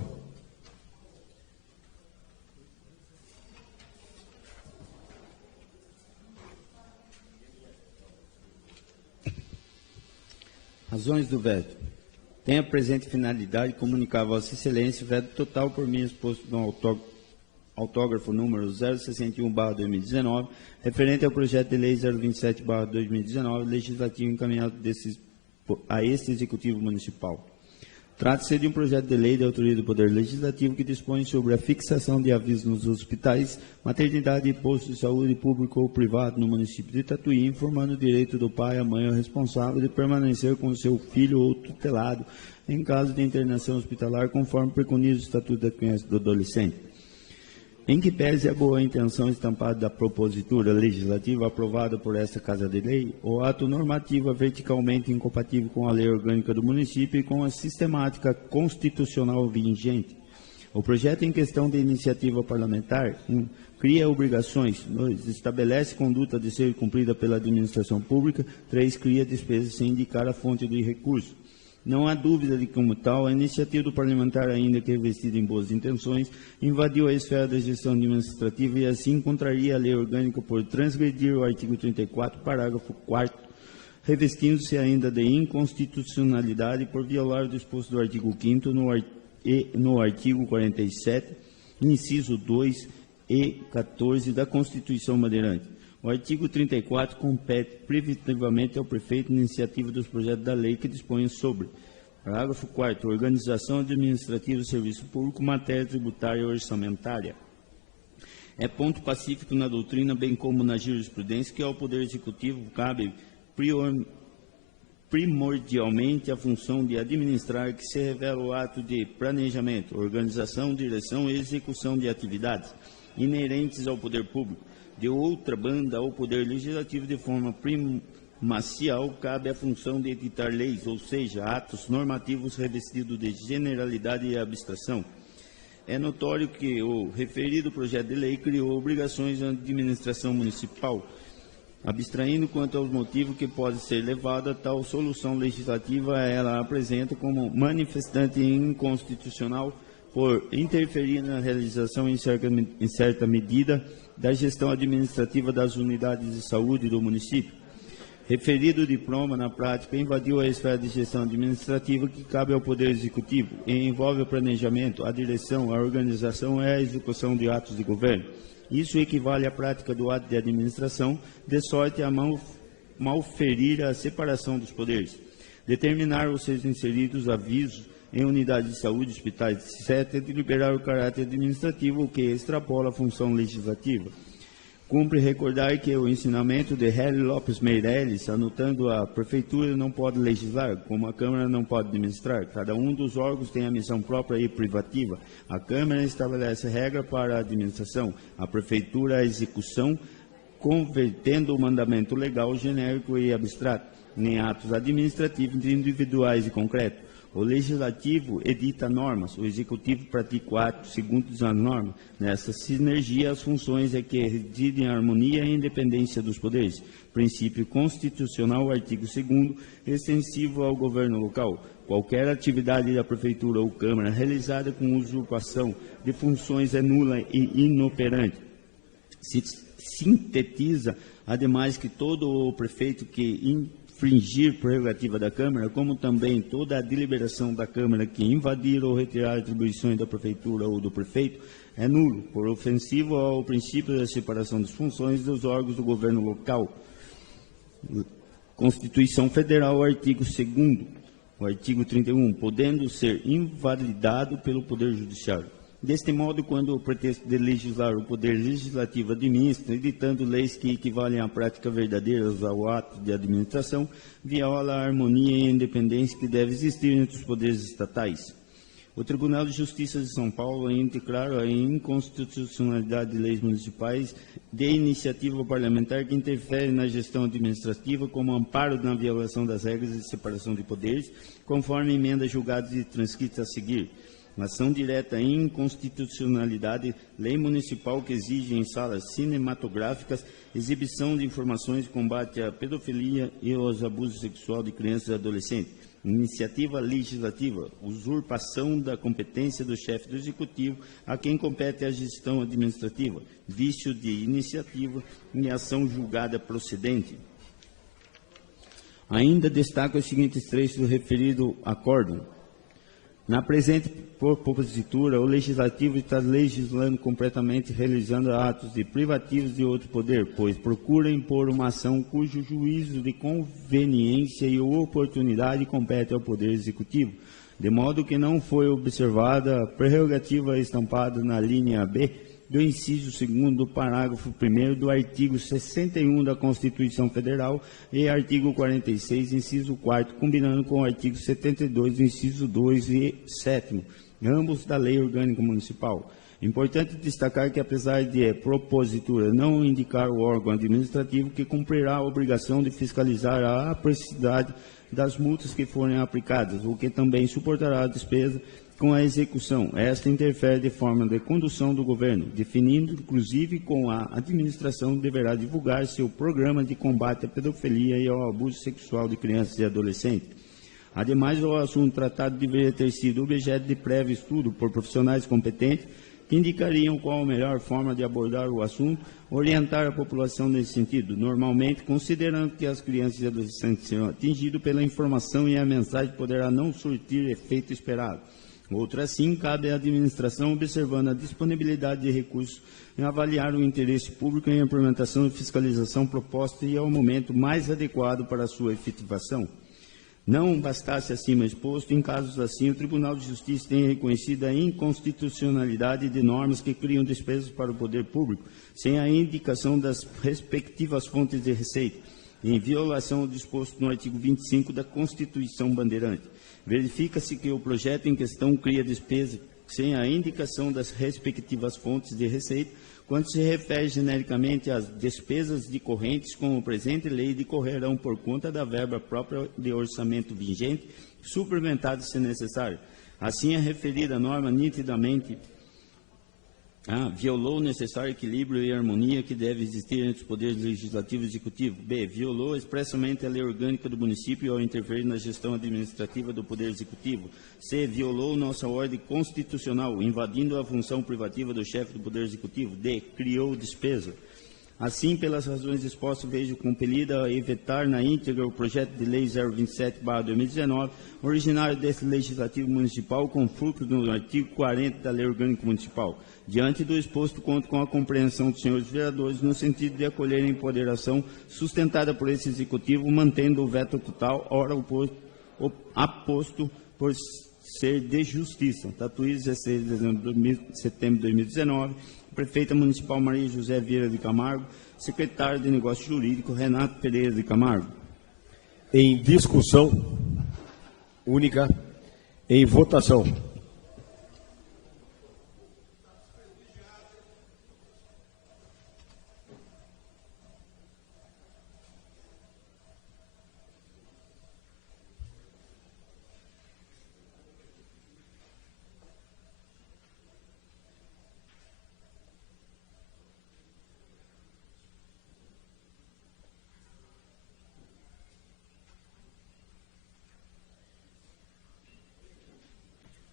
Razões do veto. Tem a presente finalidade de comunicar a Vossa Excelência o veto total por mim exposto no autógrafo número 061/2019, referente ao projeto de lei 027/2019, legislativo encaminhado a este Executivo Municipal. Trata-se de um projeto de lei de autoria do Poder Legislativo que dispõe sobre a fixação de avisos nos hospitais, maternidade e postos de saúde público ou privado no município de Tatuí, informando o direito do pai, a mãe ou responsável de permanecer com seu filho ou tutelado em caso de internação hospitalar, conforme preconiza o Estatuto da Criança e do Adolescente. Em que pese a boa intenção estampada da propositura legislativa aprovada por esta Casa de Lei, o ato normativo é verticalmente incompatível com a lei orgânica do município e com a sistemática constitucional vigente. O projeto em questão de iniciativa parlamentar cria obrigações, 2, estabelece conduta de ser cumprida pela administração pública, 3, cria despesas sem indicar a fonte de recurso. Não há dúvida de que, como tal, a iniciativa do parlamentar, ainda que revestida em boas intenções, invadiu a esfera da gestão administrativa e assim contraria a lei orgânica por transgredir o artigo 34, parágrafo 4º, revestindo-se ainda de inconstitucionalidade por violar o disposto do artigo 5º no artigo 47, inciso 2 e 14 da Constituição Bandeirante. O artigo 34 compete preventivamente ao prefeito iniciativa dos projetos da lei que dispõem sobre. Parágrafo 4º. Organização administrativa do serviço público, matéria tributária e orçamentária. É ponto pacífico na doutrina, bem como na jurisprudência, que ao Poder Executivo cabe primordialmente a função de administrar, que se revela o ato de planejamento, organização, direção e execução de atividades inerentes ao poder público. De outra banda, ao Poder Legislativo, de forma primacial, cabe a função de editar leis, ou seja, atos normativos revestidos de generalidade e abstração. É notório que o referido projeto de lei criou obrigações à administração municipal, abstraindo quanto aos motivos que pode ser levado a tal solução legislativa, ela apresenta como manifestante inconstitucional por interferir na realização em certa medida da gestão administrativa das unidades de saúde do município. Referido diploma, na prática, invadiu a esfera de gestão administrativa que cabe ao Poder Executivo e envolve o planejamento, a direção, a organização e a execução de atos de governo. Isso equivale à prática do ato de administração, de sorte a malferir a separação dos poderes. Determinar os seus inseridos avisos em unidades de saúde, hospitais, etc., de liberar o caráter administrativo, o que extrapola a função legislativa. Cumpre recordar que o ensinamento de Hélio Lopes Meirelles, anotando a Prefeitura não pode legislar, como a Câmara não pode administrar. Cada um dos órgãos tem a missão própria e privativa. A Câmara estabelece regra para a administração, a Prefeitura a execução, convertendo o mandamento legal genérico e abstrato em atos administrativos individuais e concretos. O Legislativo edita normas, o Executivo pratica o ato segundo as normas. Nessa sinergia, as funções é que residem em harmonia e independência dos poderes. Princípio constitucional, artigo 2º, extensivo ao governo local. Qualquer atividade da Prefeitura ou Câmara realizada com usurpação de funções é nula e inoperante. Se sintetiza, ademais, que todo o prefeito que infringir prerrogativa da Câmara, como também toda a deliberação da Câmara que invadir ou retirar atribuições da Prefeitura ou do prefeito, é nulo, por ofensivo ao princípio da separação das funções dos órgãos do governo local. Constituição Federal, artigo 2º, o artigo 31, podendo ser invalidado pelo Poder Judiciário. Deste modo, quando o pretexto de legislar o Poder Legislativo administra, editando leis que equivalem à prática verdadeira ao ato de administração, viola a harmonia e a independência que deve existir entre os poderes estatais. O Tribunal de Justiça de São Paulo ainda declara a inconstitucionalidade de leis municipais de iniciativa parlamentar que interferem na gestão administrativa como amparo na violação das regras de separação de poderes, conforme emendas julgadas e transcritas a seguir. Ação direta em inconstitucionalidade, lei municipal que exige em salas cinematográficas exibição de informações de combate à pedofilia e aos abusos sexuais de crianças e adolescentes. Iniciativa legislativa, usurpação da competência do chefe do Executivo a quem compete a gestão administrativa, vício de iniciativa e ação julgada procedente. Ainda destaco os seguintes trechos do referido acórdão. Na presente propositura, o Legislativo está legislando completamente, realizando atos de privativos de outro poder, pois procura impor uma ação cujo juízo de conveniência e oportunidade compete ao Poder Executivo, de modo que não foi observada a prerrogativa estampada na linha B do inciso 2º do parágrafo 1º do artigo 61 da Constituição Federal e artigo 46, inciso 4º, combinando com o artigo 72, inciso 2 e 7º, ambos da Lei Orgânica Municipal. Importante destacar que, apesar de a propositura não indicar o órgão administrativo que cumprirá a obrigação de fiscalizar a apropriação das multas que forem aplicadas, o que também suportará a despesa com a execução. Esta interfere de forma de condução do governo, definindo, inclusive, com a administração deverá divulgar seu programa de combate à pedofilia e ao abuso sexual de crianças e adolescentes. Ademais, o assunto tratado deveria ter sido objeto de prévio estudo por profissionais competentes que indicariam qual a melhor forma de abordar o assunto, orientar a população nesse sentido, normalmente considerando que as crianças e adolescentes serão atingidos pela informação e a mensagem poderá não surtir efeito esperado. Outra assim, cabe à administração, observando a disponibilidade de recursos, em avaliar o interesse público em implementação e fiscalização proposta e ao momento mais adequado para a sua efetivação. Não bastasse acima exposto, em casos assim, o Tribunal de Justiça tem reconhecido a inconstitucionalidade de normas que criam despesas para o poder público, sem a indicação das respectivas fontes de receita, em violação ao disposto no artigo 25 da Constituição Bandeirante. Verifica-se que o projeto em questão cria despesa sem a indicação das respectivas fontes de receita, quando se refere genericamente às despesas decorrentes com o presente lei decorrerão por conta da verba própria de orçamento vigente, suplementada se necessário. Assim, a referida norma nitidamente violou o necessário equilíbrio e harmonia que deve existir entre os poderes legislativo e executivo. B. Violou expressamente a lei orgânica do município ao interferir na gestão administrativa do poder executivo. C. Violou nossa ordem constitucional, invadindo a função privativa do chefe do poder executivo. D. Criou despesa. Assim, pelas razões expostas, vejo compelida a vetar na íntegra o projeto de lei 027/2019, originário deste Legislativo Municipal, com fruto no artigo 40 da Lei Orgânica Municipal. Diante do exposto, conto com a compreensão dos senhores vereadores no sentido de acolher a empoderação sustentada por esse Executivo, mantendo o veto total, ora aposto por ser de justiça. Tatuí, 16 de setembro de 2019, Prefeita Municipal Maria José Vieira de Camargo, Secretário de Negócio Jurídico Renato Pereira de Camargo. Em discussão única, em votação.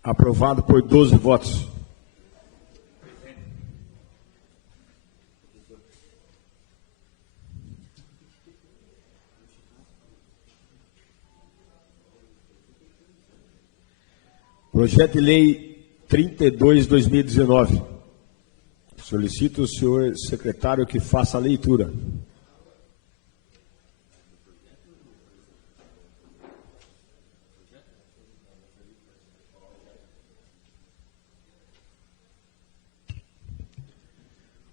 Aprovado por 12 votos. Projeto de Lei 32/2019. Solicito o senhor secretário que faça a leitura.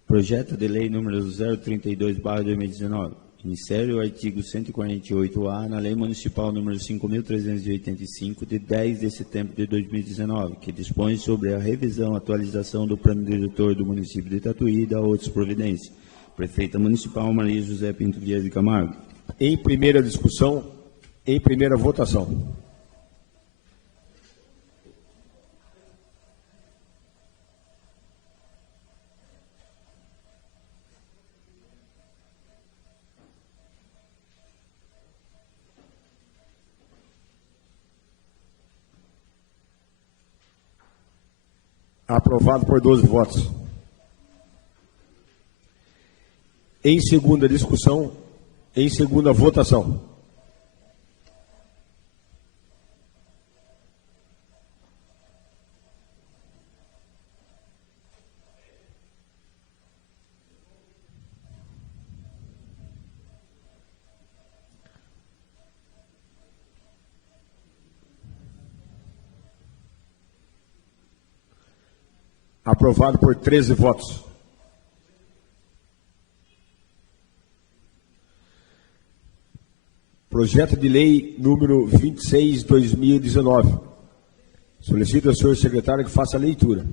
Projeto de Lei número 032/2019. Insere o artigo 148-A na Lei Municipal número 5.385, de 10 de setembro de 2019, que dispõe sobre a revisão e atualização do plano diretor do município de Tatuí e da outras providências. Prefeita Municipal Maria José Pinto Vieira de Camargo. Em primeira discussão, em primeira votação. Aprovado por 12 votos. Em segunda discussão, em segunda votação. Aprovado por 13 votos. Projeto de Lei número 26/2019. Solicito ao senhor secretário que faça a leitura.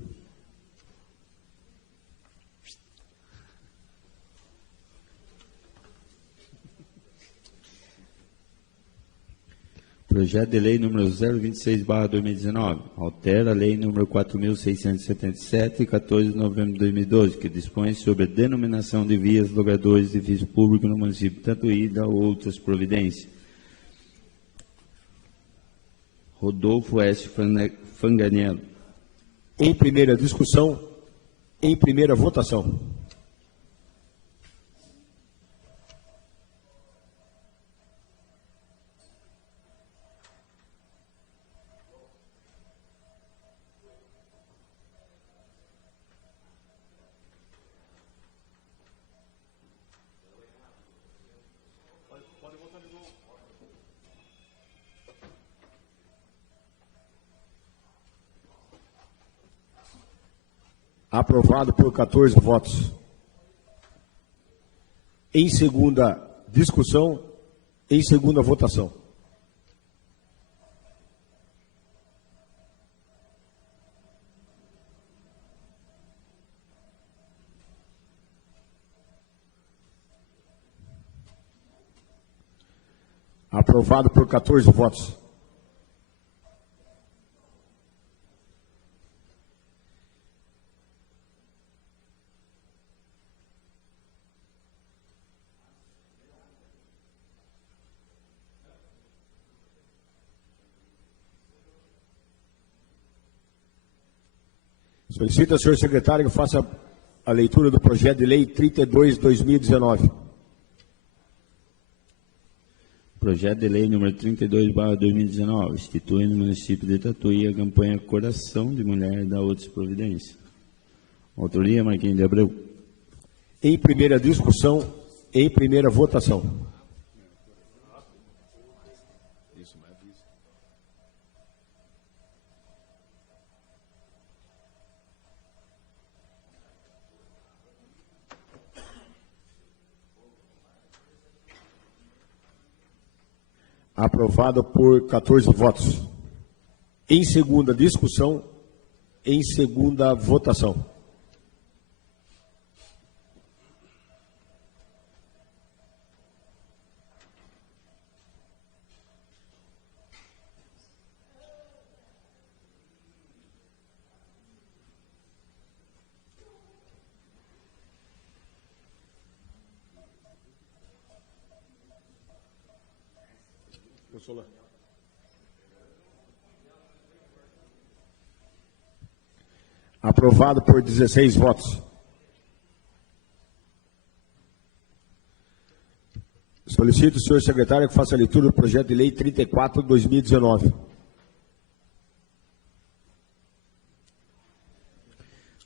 Projeto de Lei número 026/2019, altera a Lei número 4.677, de 14 de novembro de 2012, que dispõe sobre a denominação de vias logradores de edifício público no município de Tatuí e da outras providências. Rodolfo S. Fanganiello. Em primeira discussão, em primeira votação. Aprovado por 14 votos. Em segunda discussão, em segunda votação. Aprovado por 14 votos. Solicito ao senhor secretário que faça a leitura do projeto de lei 32/2019. Projeto de Lei número 32/2019, institui no município de Tatuí a campanha Coração de Mulher da Outras Providências. Autoria, Marquinhos de Abreu. Em primeira discussão, em primeira votação. Aprovado por 14 votos. Em segunda discussão, em segunda votação. Aprovado por 16 votos. Solicito o senhor secretário que faça a leitura do projeto de lei 34/2019.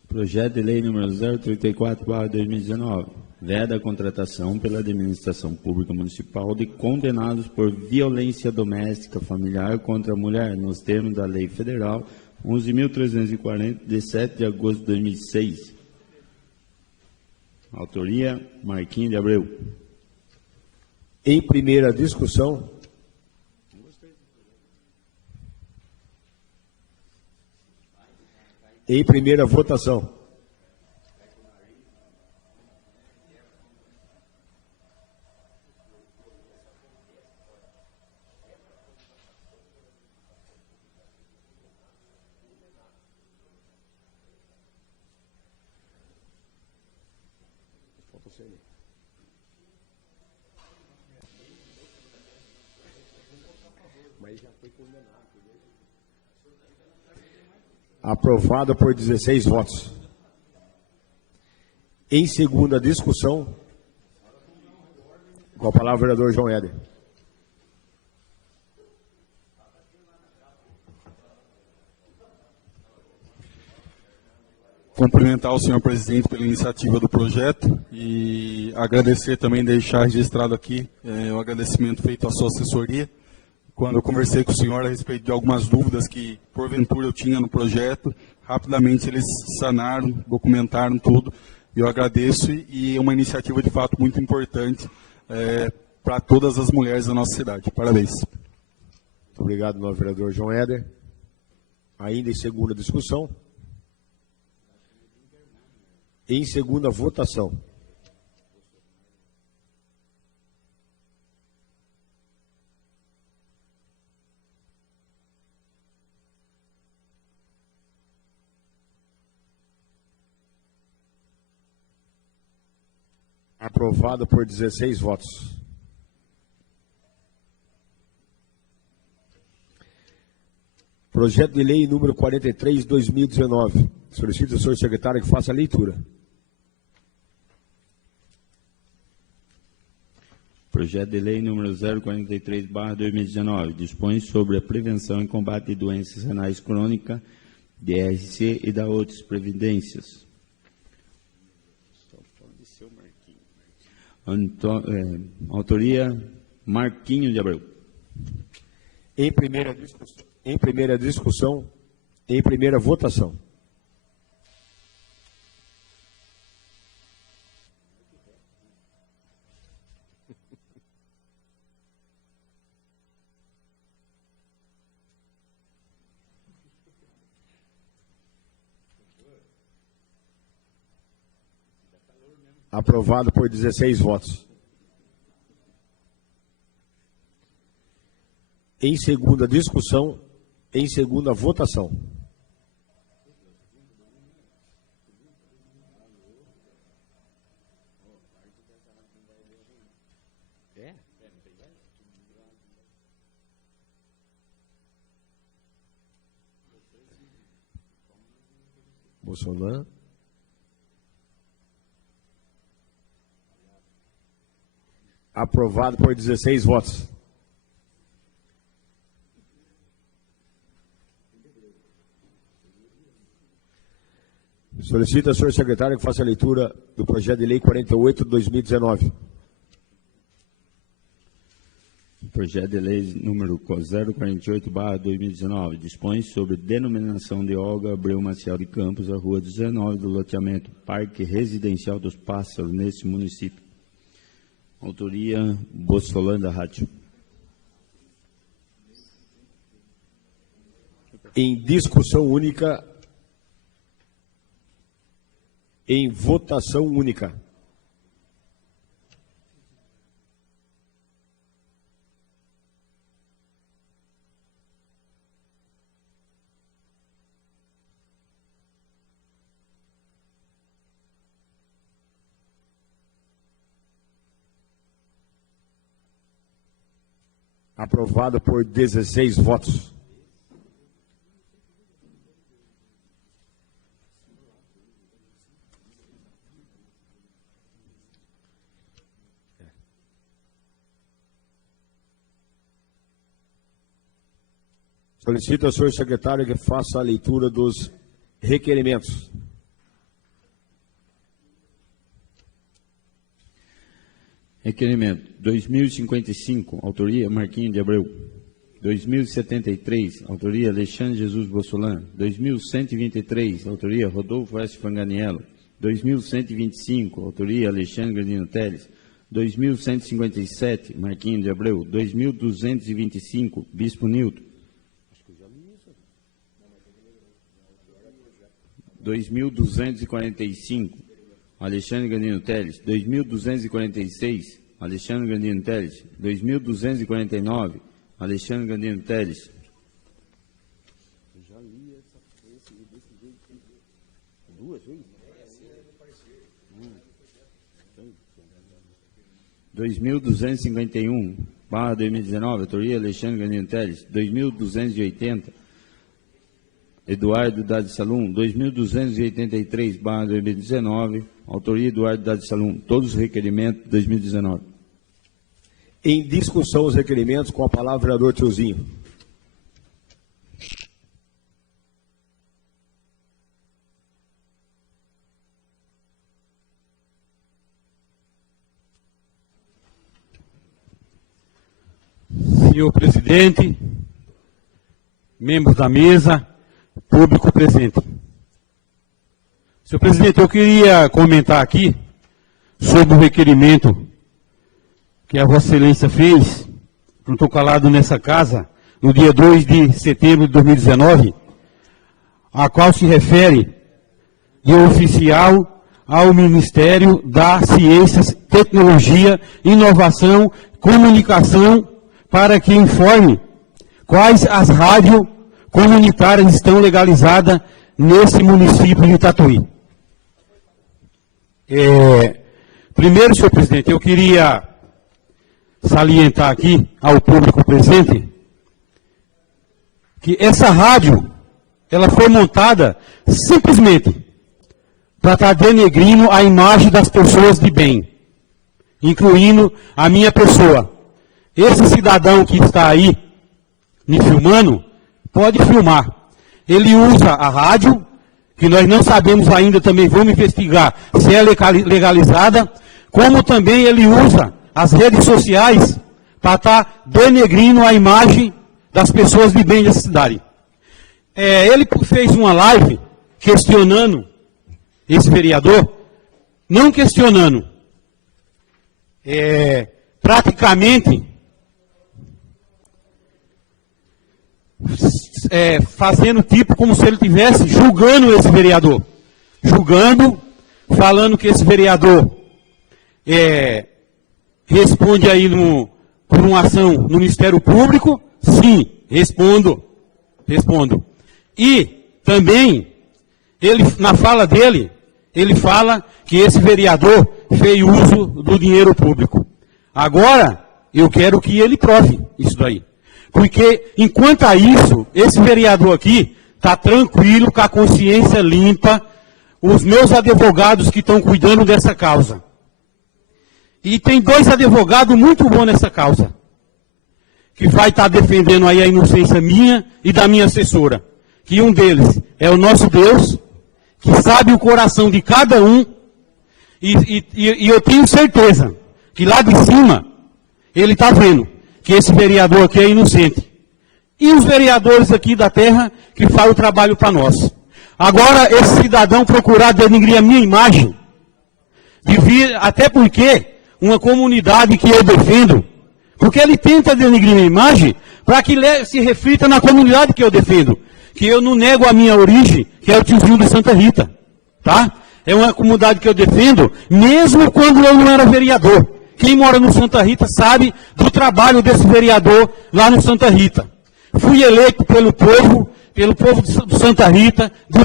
Projeto de Lei número 034/2019, veda a contratação pela administração pública municipal de condenados por violência doméstica familiar contra a mulher, nos termos da Lei Federal 11.340, de 7 de agosto de 2006. Autoria, Marquinhos de Abreu. Em primeira discussão. Em primeira votação. Aprovado por 16 votos. Em segunda discussão, com a palavra o vereador João Éder. Cumprimentar o senhor presidente pela iniciativa do projeto e agradecer também, deixar registrado aqui o agradecimento feito à sua assessoria. Quando eu conversei com o senhor a respeito de algumas dúvidas que, porventura, eu tinha no projeto, rapidamente eles sanaram, documentaram tudo. Eu agradeço e é uma iniciativa, de fato, muito importante para todas as mulheres da nossa cidade. Parabéns. Muito obrigado, novo vereador João Éder. Ainda em segunda discussão. Em segunda votação. Aprovado por 16 votos. Projeto de lei número 43, 2019. Solicito ao senhor secretário que faça a leitura. Projeto de lei número 043/2019 dispõe sobre a prevenção e combate de doenças renais crônicas, DRC e da outras previdências. Autoria Marquinhos de Abreu. Em primeira discussão, em primeira votação. Aprovado por 16 votos. Em segunda discussão, em segunda votação. Bolsonaro. Aprovado por 16 votos. Solicito ao senhor secretário que faça a leitura do projeto de lei 48 de 2019. Projeto de lei número 048/2019 dispõe sobre denominação de Olga Abreu Maciel de Campos, a rua 19 do loteamento Parque Residencial dos Pássaros, nesse município. Autoria Bossolanda Rádio. Em discussão única, em votação única. Aprovado por 16 votos. Solicito ao senhor secretário que faça a leitura dos requerimentos. Requerimento 2055, autoria Marquinhos de Abreu. 2073, autoria Alexandre Jesus Bossolan. 2123, autoria Rodolfo S. Fanganiello. 2125, autoria Alexandre Gandino Teles. 2157, Marquinhos de Abreu. 2225, Bispo Nilton. 2245, Alexandre Gandino Teles. 2246, Alexandre Gandino Teles. 2249, Alexandre Gandino Teles. Eu já li desse jeito. Duas vezes? 2251/2019, autoria Alexandre Gandino Teles. 2280, Eduardo Dade Salum. 2283/2019, autoria Eduardo Dade Salum. Todos os requerimentos de 2019. Em discussão os requerimentos, com a palavra o vereador Tiozinho. Senhor presidente, membros da mesa, público presente. Senhor presidente, eu queria comentar aqui sobre o requerimento que a Vossa Excelência fez, protocolado nessa casa, no dia 2 de setembro de 2019, a qual se refere de oficial ao Ministério da Ciências, Tecnologia, Inovação, Comunicação, para que informe quais as rádios comunitárias estão legalizadas nesse município de Tatuí. Primeiro, senhor presidente, eu queria salientar aqui ao público presente que essa rádio, ela foi montada simplesmente para estar denegrindo a imagem das pessoas de bem, incluindo a minha pessoa. Esse cidadão que está aí me filmando, pode filmar. Ele usa a rádio, que nós não sabemos ainda, também vamos investigar se é legalizada, como também ele usa as redes sociais para estar denegrindo a imagem das pessoas de bem dessa cidade. Ele fez uma live questionando esse vereador, não questionando, praticamente fazendo tipo como se ele estivesse julgando esse vereador. Julgando, falando que esse vereador responde aí por uma ação no Ministério Público. Sim, respondo. E também, na fala dele, ele fala que esse vereador fez uso do dinheiro público. Agora, eu quero que ele prove isso daí. Porque, enquanto a isso, esse vereador aqui está tranquilo, com a consciência limpa, os meus advogados que estão cuidando dessa causa. E tem 2 advogados muito bons nessa causa, que vai estar defendendo aí a inocência minha e da minha assessora. Que um deles é o nosso Deus, que sabe o coração de cada um, e eu tenho certeza que lá de cima, ele está vendo que esse vereador aqui é inocente. E os vereadores aqui da terra que fazem o trabalho para nós. Agora, esse cidadão procurar denegrir a minha imagem, até porque uma comunidade que eu defendo, porque ele tenta denegrir minha imagem para que se reflita na comunidade que eu defendo. Que eu não nego a minha origem, que é o tiozinho de Santa Rita. Tá? É uma comunidade que eu defendo, mesmo quando eu não era vereador. Quem mora no Santa Rita sabe do trabalho desse vereador lá no Santa Rita. Fui eleito pelo povo de Santa Rita, de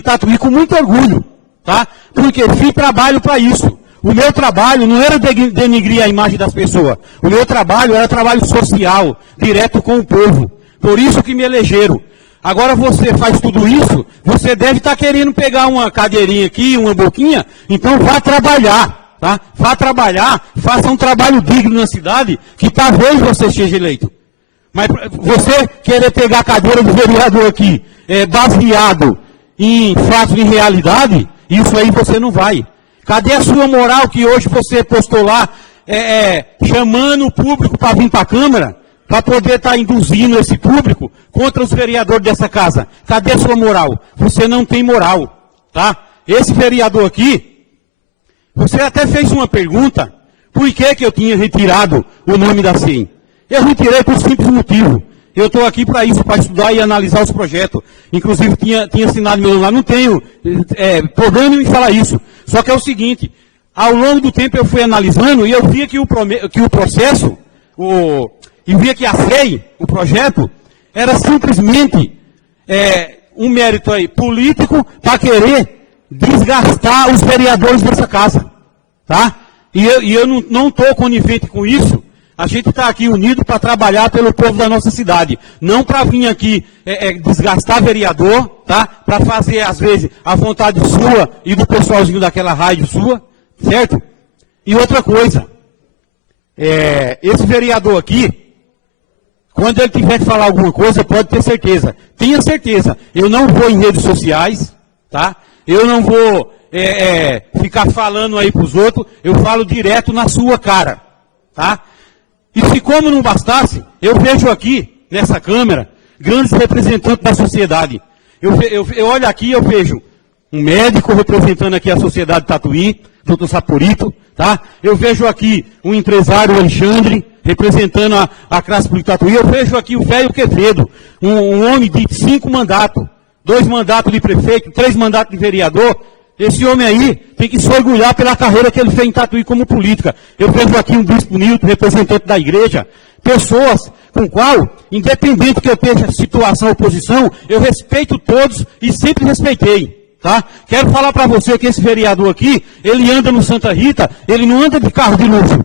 Tatuí com muito orgulho, tá? Porque fiz trabalho para isso. O meu trabalho não era denegrir a imagem das pessoas. O meu trabalho era trabalho social, direto com o povo. Por isso que me elegeram. Agora você faz tudo isso, você deve estar querendo pegar uma cadeirinha aqui, uma boquinha, então vá trabalhar. Tá? Vá trabalhar, faça um trabalho digno na cidade, que talvez você seja eleito. Mas você querer pegar a cadeira do vereador aqui, baseado em fatos de realidade, isso aí você não vai. Cadê a sua moral que hoje você postou lá, chamando o público para vir para a Câmara, para poder estar induzindo esse público contra os vereadores dessa casa? Cadê a sua moral? Você não tem moral. Tá? Esse vereador aqui, você até fez uma pergunta, por que eu tinha retirado o nome da SEM? Eu retirei por simples motivo. Eu estou aqui para isso, para estudar e analisar os projetos. Inclusive, tinha assinado meu nome lá, não tenho problema em falar isso. Só que é o seguinte, ao longo do tempo eu fui analisando e eu via que o processo, e via que a SEI, o projeto, era simplesmente um mérito aí político para querer desgastar os vereadores dessa casa, tá? E eu não estou conivente com isso. A gente está aqui unido para trabalhar pelo povo da nossa cidade, não para vir aqui desgastar vereador, tá? Para fazer às vezes a vontade sua e do pessoalzinho daquela rádio sua, certo? E outra coisa, esse vereador aqui, quando ele tiver que falar alguma coisa, pode ter certeza. Tenha certeza, eu não vou em redes sociais, tá? Eu não vou ficar falando aí para os outros, eu falo direto na sua cara, tá? E se como não bastasse, eu vejo aqui, nessa Câmara, grandes representantes da sociedade. Eu olho aqui e eu vejo um médico representando aqui a sociedade Tatuí, doutor Saporito, tá? Eu vejo aqui um empresário Alexandre, representando a classe política Tatuí. Eu vejo aqui o velho Quevedo, um homem de 5 mandatos, 2 mandatos de prefeito, 3 mandatos de vereador. Esse homem aí tem que se orgulhar pela carreira que ele fez em Tatuí como política. Eu vejo aqui um bispo Nilton, representante da igreja, pessoas com qual, independente que eu esteja situação ou posição, eu respeito todos e sempre respeitei. tá? Quero falar para você que esse vereador aqui, ele anda no Santa Rita, ele não anda de carro de luxo,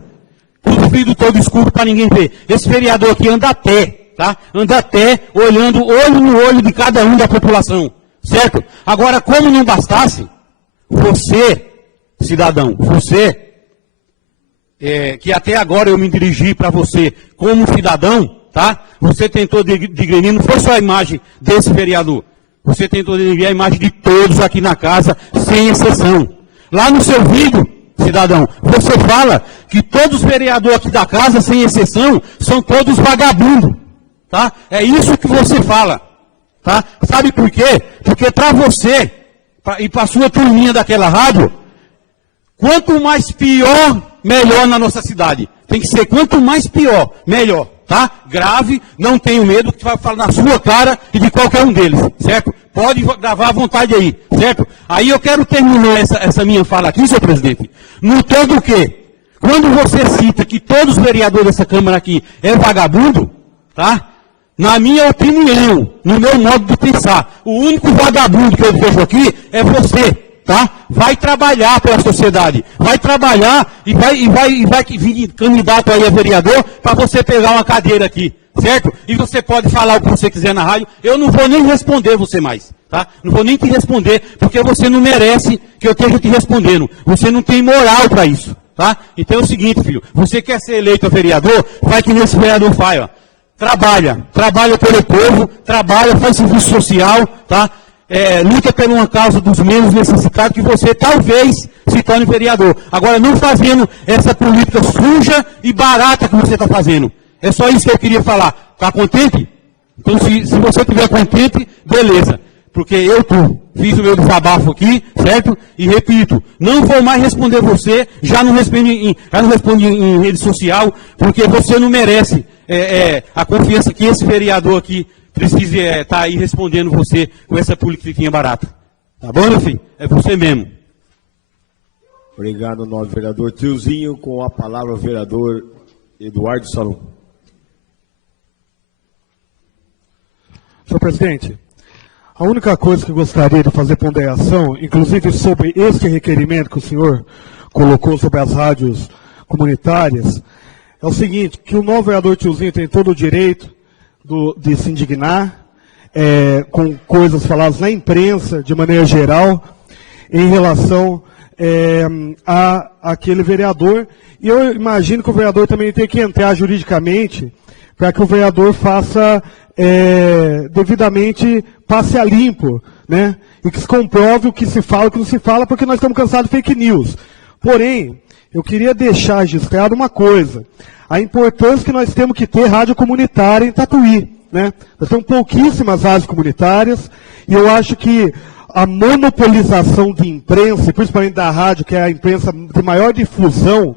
com o vidro todo escuro para ninguém ver. Esse vereador aqui anda a pé, tá? Anda a pé, olhando olho no olho de cada um da população, certo? Agora, como não bastasse, você, cidadão, você, que até agora eu me dirigi para você como cidadão, tá? Você tentou digredir, não foi só a imagem desse vereador, você tentou digredir a imagem de todos aqui na casa, sem exceção. Lá no seu vídeo, cidadão, você fala que todos os vereadores aqui da casa, sem exceção, são todos vagabundos, tá? É isso que você fala, tá? Sabe por quê? Porque para você e para a sua turminha daquela rádio, quanto mais pior, melhor na nossa cidade. Tem que ser quanto mais pior, melhor, tá? Grave, não tenho medo, que vai falar na sua cara e de qualquer um deles, certo? Pode gravar à vontade aí, certo? Aí eu quero terminar essa minha fala aqui, senhor presidente, notando que, quando você cita que todos os vereadores dessa Câmara aqui é vagabundo, tá? Na minha opinião, no meu modo de pensar, o único vagabundo que eu vejo aqui é você, tá? Vai trabalhar pela sociedade, vai trabalhar e vai vir candidato aí a vereador para você pegar uma cadeira aqui, certo? E você pode falar o que você quiser na rádio, eu não vou nem responder você mais, tá? Não vou nem te responder, porque você não merece que eu esteja te respondendo, você não tem moral para isso, tá? Então é o seguinte, filho, você quer ser eleito a vereador, vai que nesse vereador faz, ó. Trabalha pelo povo, trabalha, faz serviço social, tá? Luta por uma causa dos menos necessitados, que você talvez se torne vereador. Agora, não fazendo essa política suja e barata que você está fazendo. É só isso que eu queria falar. Está contente? Então, se você estiver contente, beleza. Porque eu fiz o meu desabafo aqui, certo? E repito, não vou mais responder você, já não respondi em rede social, porque você não merece a confiança que esse vereador aqui precise estar aí respondendo você com essa politiquinha barata. Tá bom, meu filho? É você mesmo. Obrigado, nobre vereador Tiozinho. Com a palavra o vereador Eduardo Salom. Senhor presidente, a única coisa que eu gostaria de fazer ponderação, inclusive sobre esse requerimento que o senhor colocou sobre as rádios comunitárias, é o seguinte, que o novo vereador Tiozinho tem todo o direito de se indignar com coisas faladas na imprensa, de maneira geral, em relação a aquele vereador. E eu imagino que o vereador também tem que entrar juridicamente para que o vereador faça devidamente passe a limpo, né? E que se comprove o que se fala e o que não se fala, porque nós estamos cansados de fake news. Porém, eu queria deixar registrado uma coisa. A importância que nós temos que ter rádio comunitária em Tatuí, né? Nós temos pouquíssimas rádios comunitárias, e eu acho que a monopolização de imprensa, principalmente da rádio, que é a imprensa de maior difusão,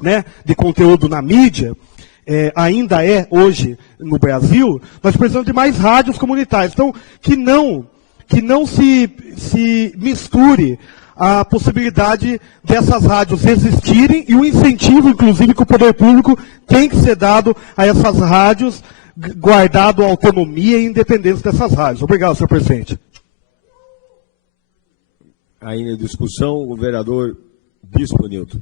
né, de conteúdo na mídia, ainda é hoje no Brasil, nós precisamos de mais rádios comunitárias. Então, que não se misture a possibilidade dessas rádios existirem e o incentivo, inclusive, que o poder público tem que ser dado a essas rádios, guardado a autonomia e independência dessas rádios. Obrigado, senhor presidente. Ainda em discussão, o vereador Bispo Nilton.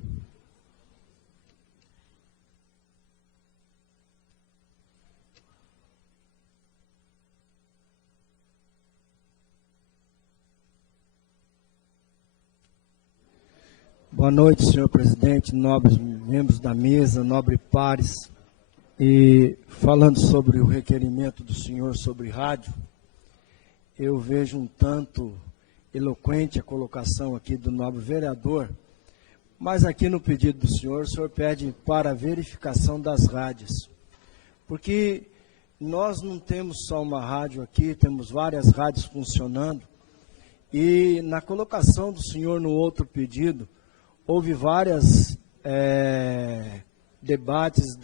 Boa noite, senhor presidente, nobres membros da mesa, nobres pares. E falando sobre o requerimento do senhor sobre rádio, eu vejo um tanto eloquente a colocação aqui do nobre vereador, mas aqui no pedido do senhor, o senhor pede para a verificação das rádios. Porque nós não temos só uma rádio aqui, temos várias rádios funcionando, e na colocação do senhor no outro pedido, houve vários debates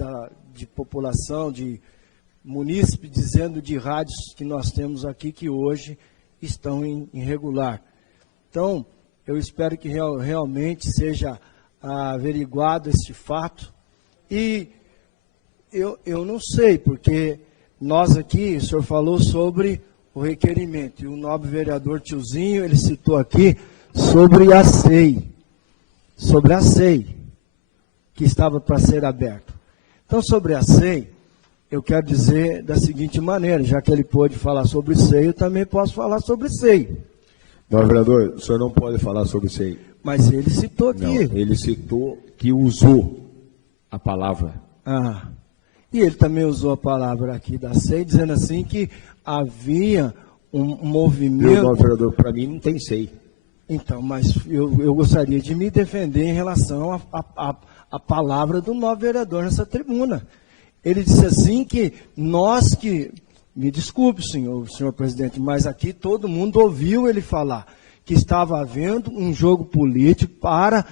de população, de munícipes, dizendo de rádios que nós temos aqui que hoje estão irregular. Então, eu espero que realmente seja averiguado este fato. E eu não sei, porque nós aqui, o senhor falou sobre o requerimento. E o nobre vereador Tiozinho, ele citou aqui sobre a SEI. Sobre a SEI, que estava para ser aberto. Então, sobre a SEI, eu quero dizer da seguinte maneira, já que ele pôde falar sobre SEI, eu também posso falar sobre SEI. Não, vereador, o senhor não pode falar sobre SEI. Mas ele citou aqui. Não, ele citou que usou a palavra. Ah, e ele também usou a palavra aqui da SEI, dizendo assim que havia um movimento... Não, vereador, para mim não tem SEI. Então, mas eu gostaria de me defender em relação à palavra do novo vereador nessa tribuna. Ele disse assim que nós que... Me desculpe, senhor presidente, mas aqui todo mundo ouviu ele falar que estava havendo um jogo político para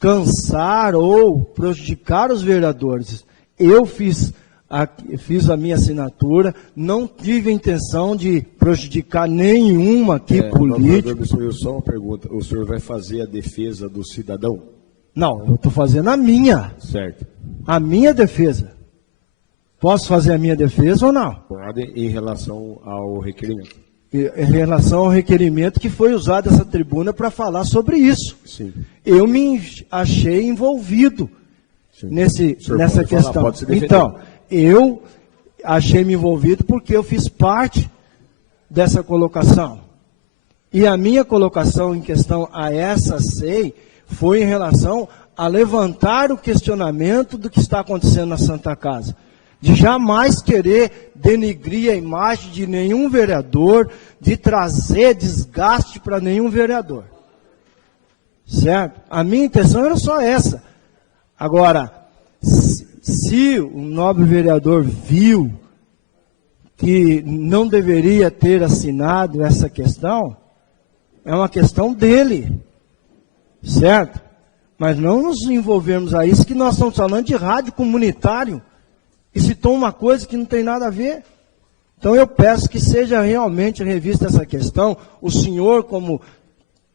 cansar ou prejudicar os vereadores. Eu fiz a minha assinatura, não tive a intenção de prejudicar nenhuma aqui política. Senhor, só uma pergunta, o senhor vai fazer a defesa do cidadão? Não, eu estou fazendo a minha. Certo. A minha defesa. Posso fazer a minha defesa ou não? Pode, em relação ao requerimento. Em relação ao requerimento que foi usado essa tribuna para falar sobre isso. Sim. Eu me achei envolvido nessa questão. Então, eu achei-me envolvido porque eu fiz parte dessa colocação. E a minha colocação em questão a essa SEI foi em relação a levantar o questionamento do que está acontecendo na Santa Casa. De jamais querer denigrir a imagem de nenhum vereador, de trazer desgaste para nenhum vereador. Certo? A minha intenção era só essa. Agora, se o nobre vereador viu que não deveria ter assinado essa questão, é uma questão dele. Certo? Mas não nos envolvermos a isso, que nós estamos falando de rádio comunitário. E citou uma coisa que não tem nada a ver. Então eu peço que seja realmente revista essa questão. O senhor, como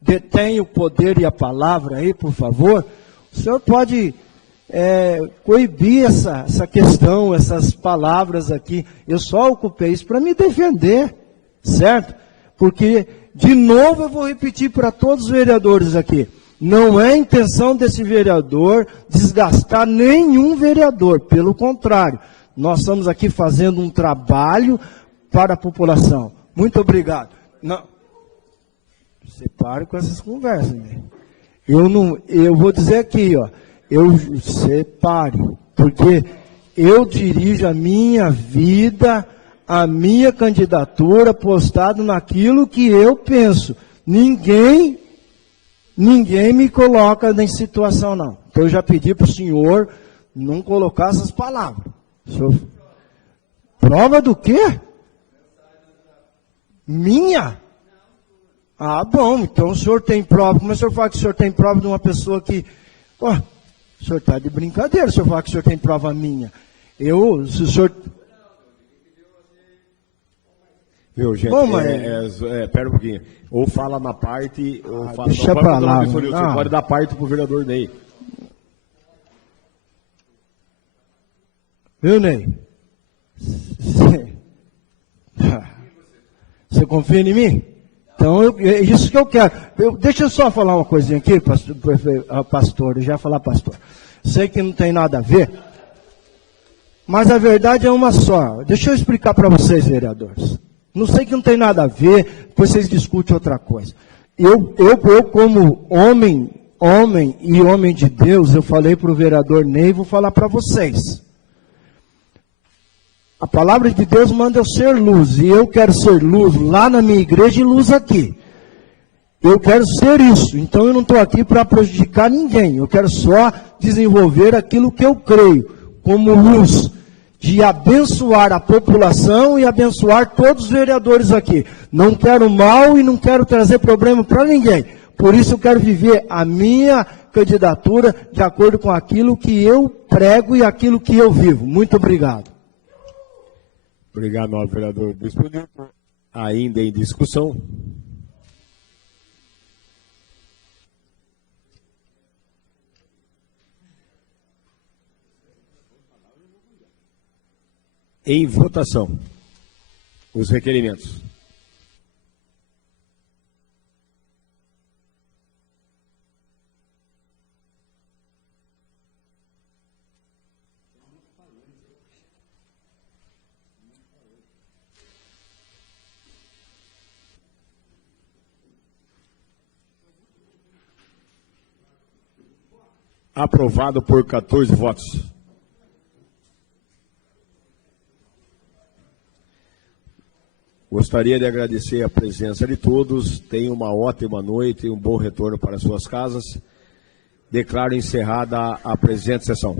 detém o poder e a palavra aí, por favor, o senhor pode coibir essa questão, essas palavras aqui. Eu só ocupei isso para me defender, certo? Porque, de novo, eu vou repetir para todos os vereadores aqui. Não é intenção desse vereador desgastar nenhum vereador, pelo contrário. Nós estamos aqui fazendo um trabalho para a população. Muito obrigado. Não, você para com essas conversas, né? Eu vou dizer aqui, ó, separe, porque eu dirijo a minha vida, a minha candidatura postado naquilo que eu penso. Ninguém me coloca em situação, não. Então eu já pedi para o senhor não colocar essas palavras. Senhor, prova do quê? Minha? Ah, bom, então o senhor tem prova. Como o senhor fala que o senhor tem prova de uma pessoa que... Oh, o senhor está de brincadeira, o senhor fala que o senhor tem prova minha. Se o senhor... Viu, gente, bom, mas... pera um pouquinho. Ou fala na parte, ou fala... Deixa para lá. Você pode dar parte para o vereador Ney. Viu, Ney? Você confia em mim? Então, é isso que eu quero. Deixa eu só falar uma coisinha aqui, pastor, eu já falar pastor. Sei que não tem nada a ver, mas a verdade é uma só. Deixa eu explicar para vocês, vereadores. Não sei que não tem nada a ver, depois vocês discutem outra coisa. Eu como homem e homem de Deus, eu falei para o vereador Ney, vou falar para vocês. A palavra de Deus manda eu ser luz, e eu quero ser luz lá na minha igreja e luz aqui. Eu quero ser isso, então eu não estou aqui para prejudicar ninguém, eu quero só desenvolver aquilo que eu creio, como luz, de abençoar a população e abençoar todos os vereadores aqui. Não quero mal e não quero trazer problema para ninguém, por isso eu quero viver a minha candidatura de acordo com aquilo que eu prego e aquilo que eu vivo. Muito obrigado. Obrigado, nobre vereador. Ainda em discussão. Em votação. os requerimentos. Aprovado por 14 votos. Gostaria de agradecer a presença de todos. Tenham uma ótima noite e um bom retorno para suas casas. Declaro encerrada a presente sessão.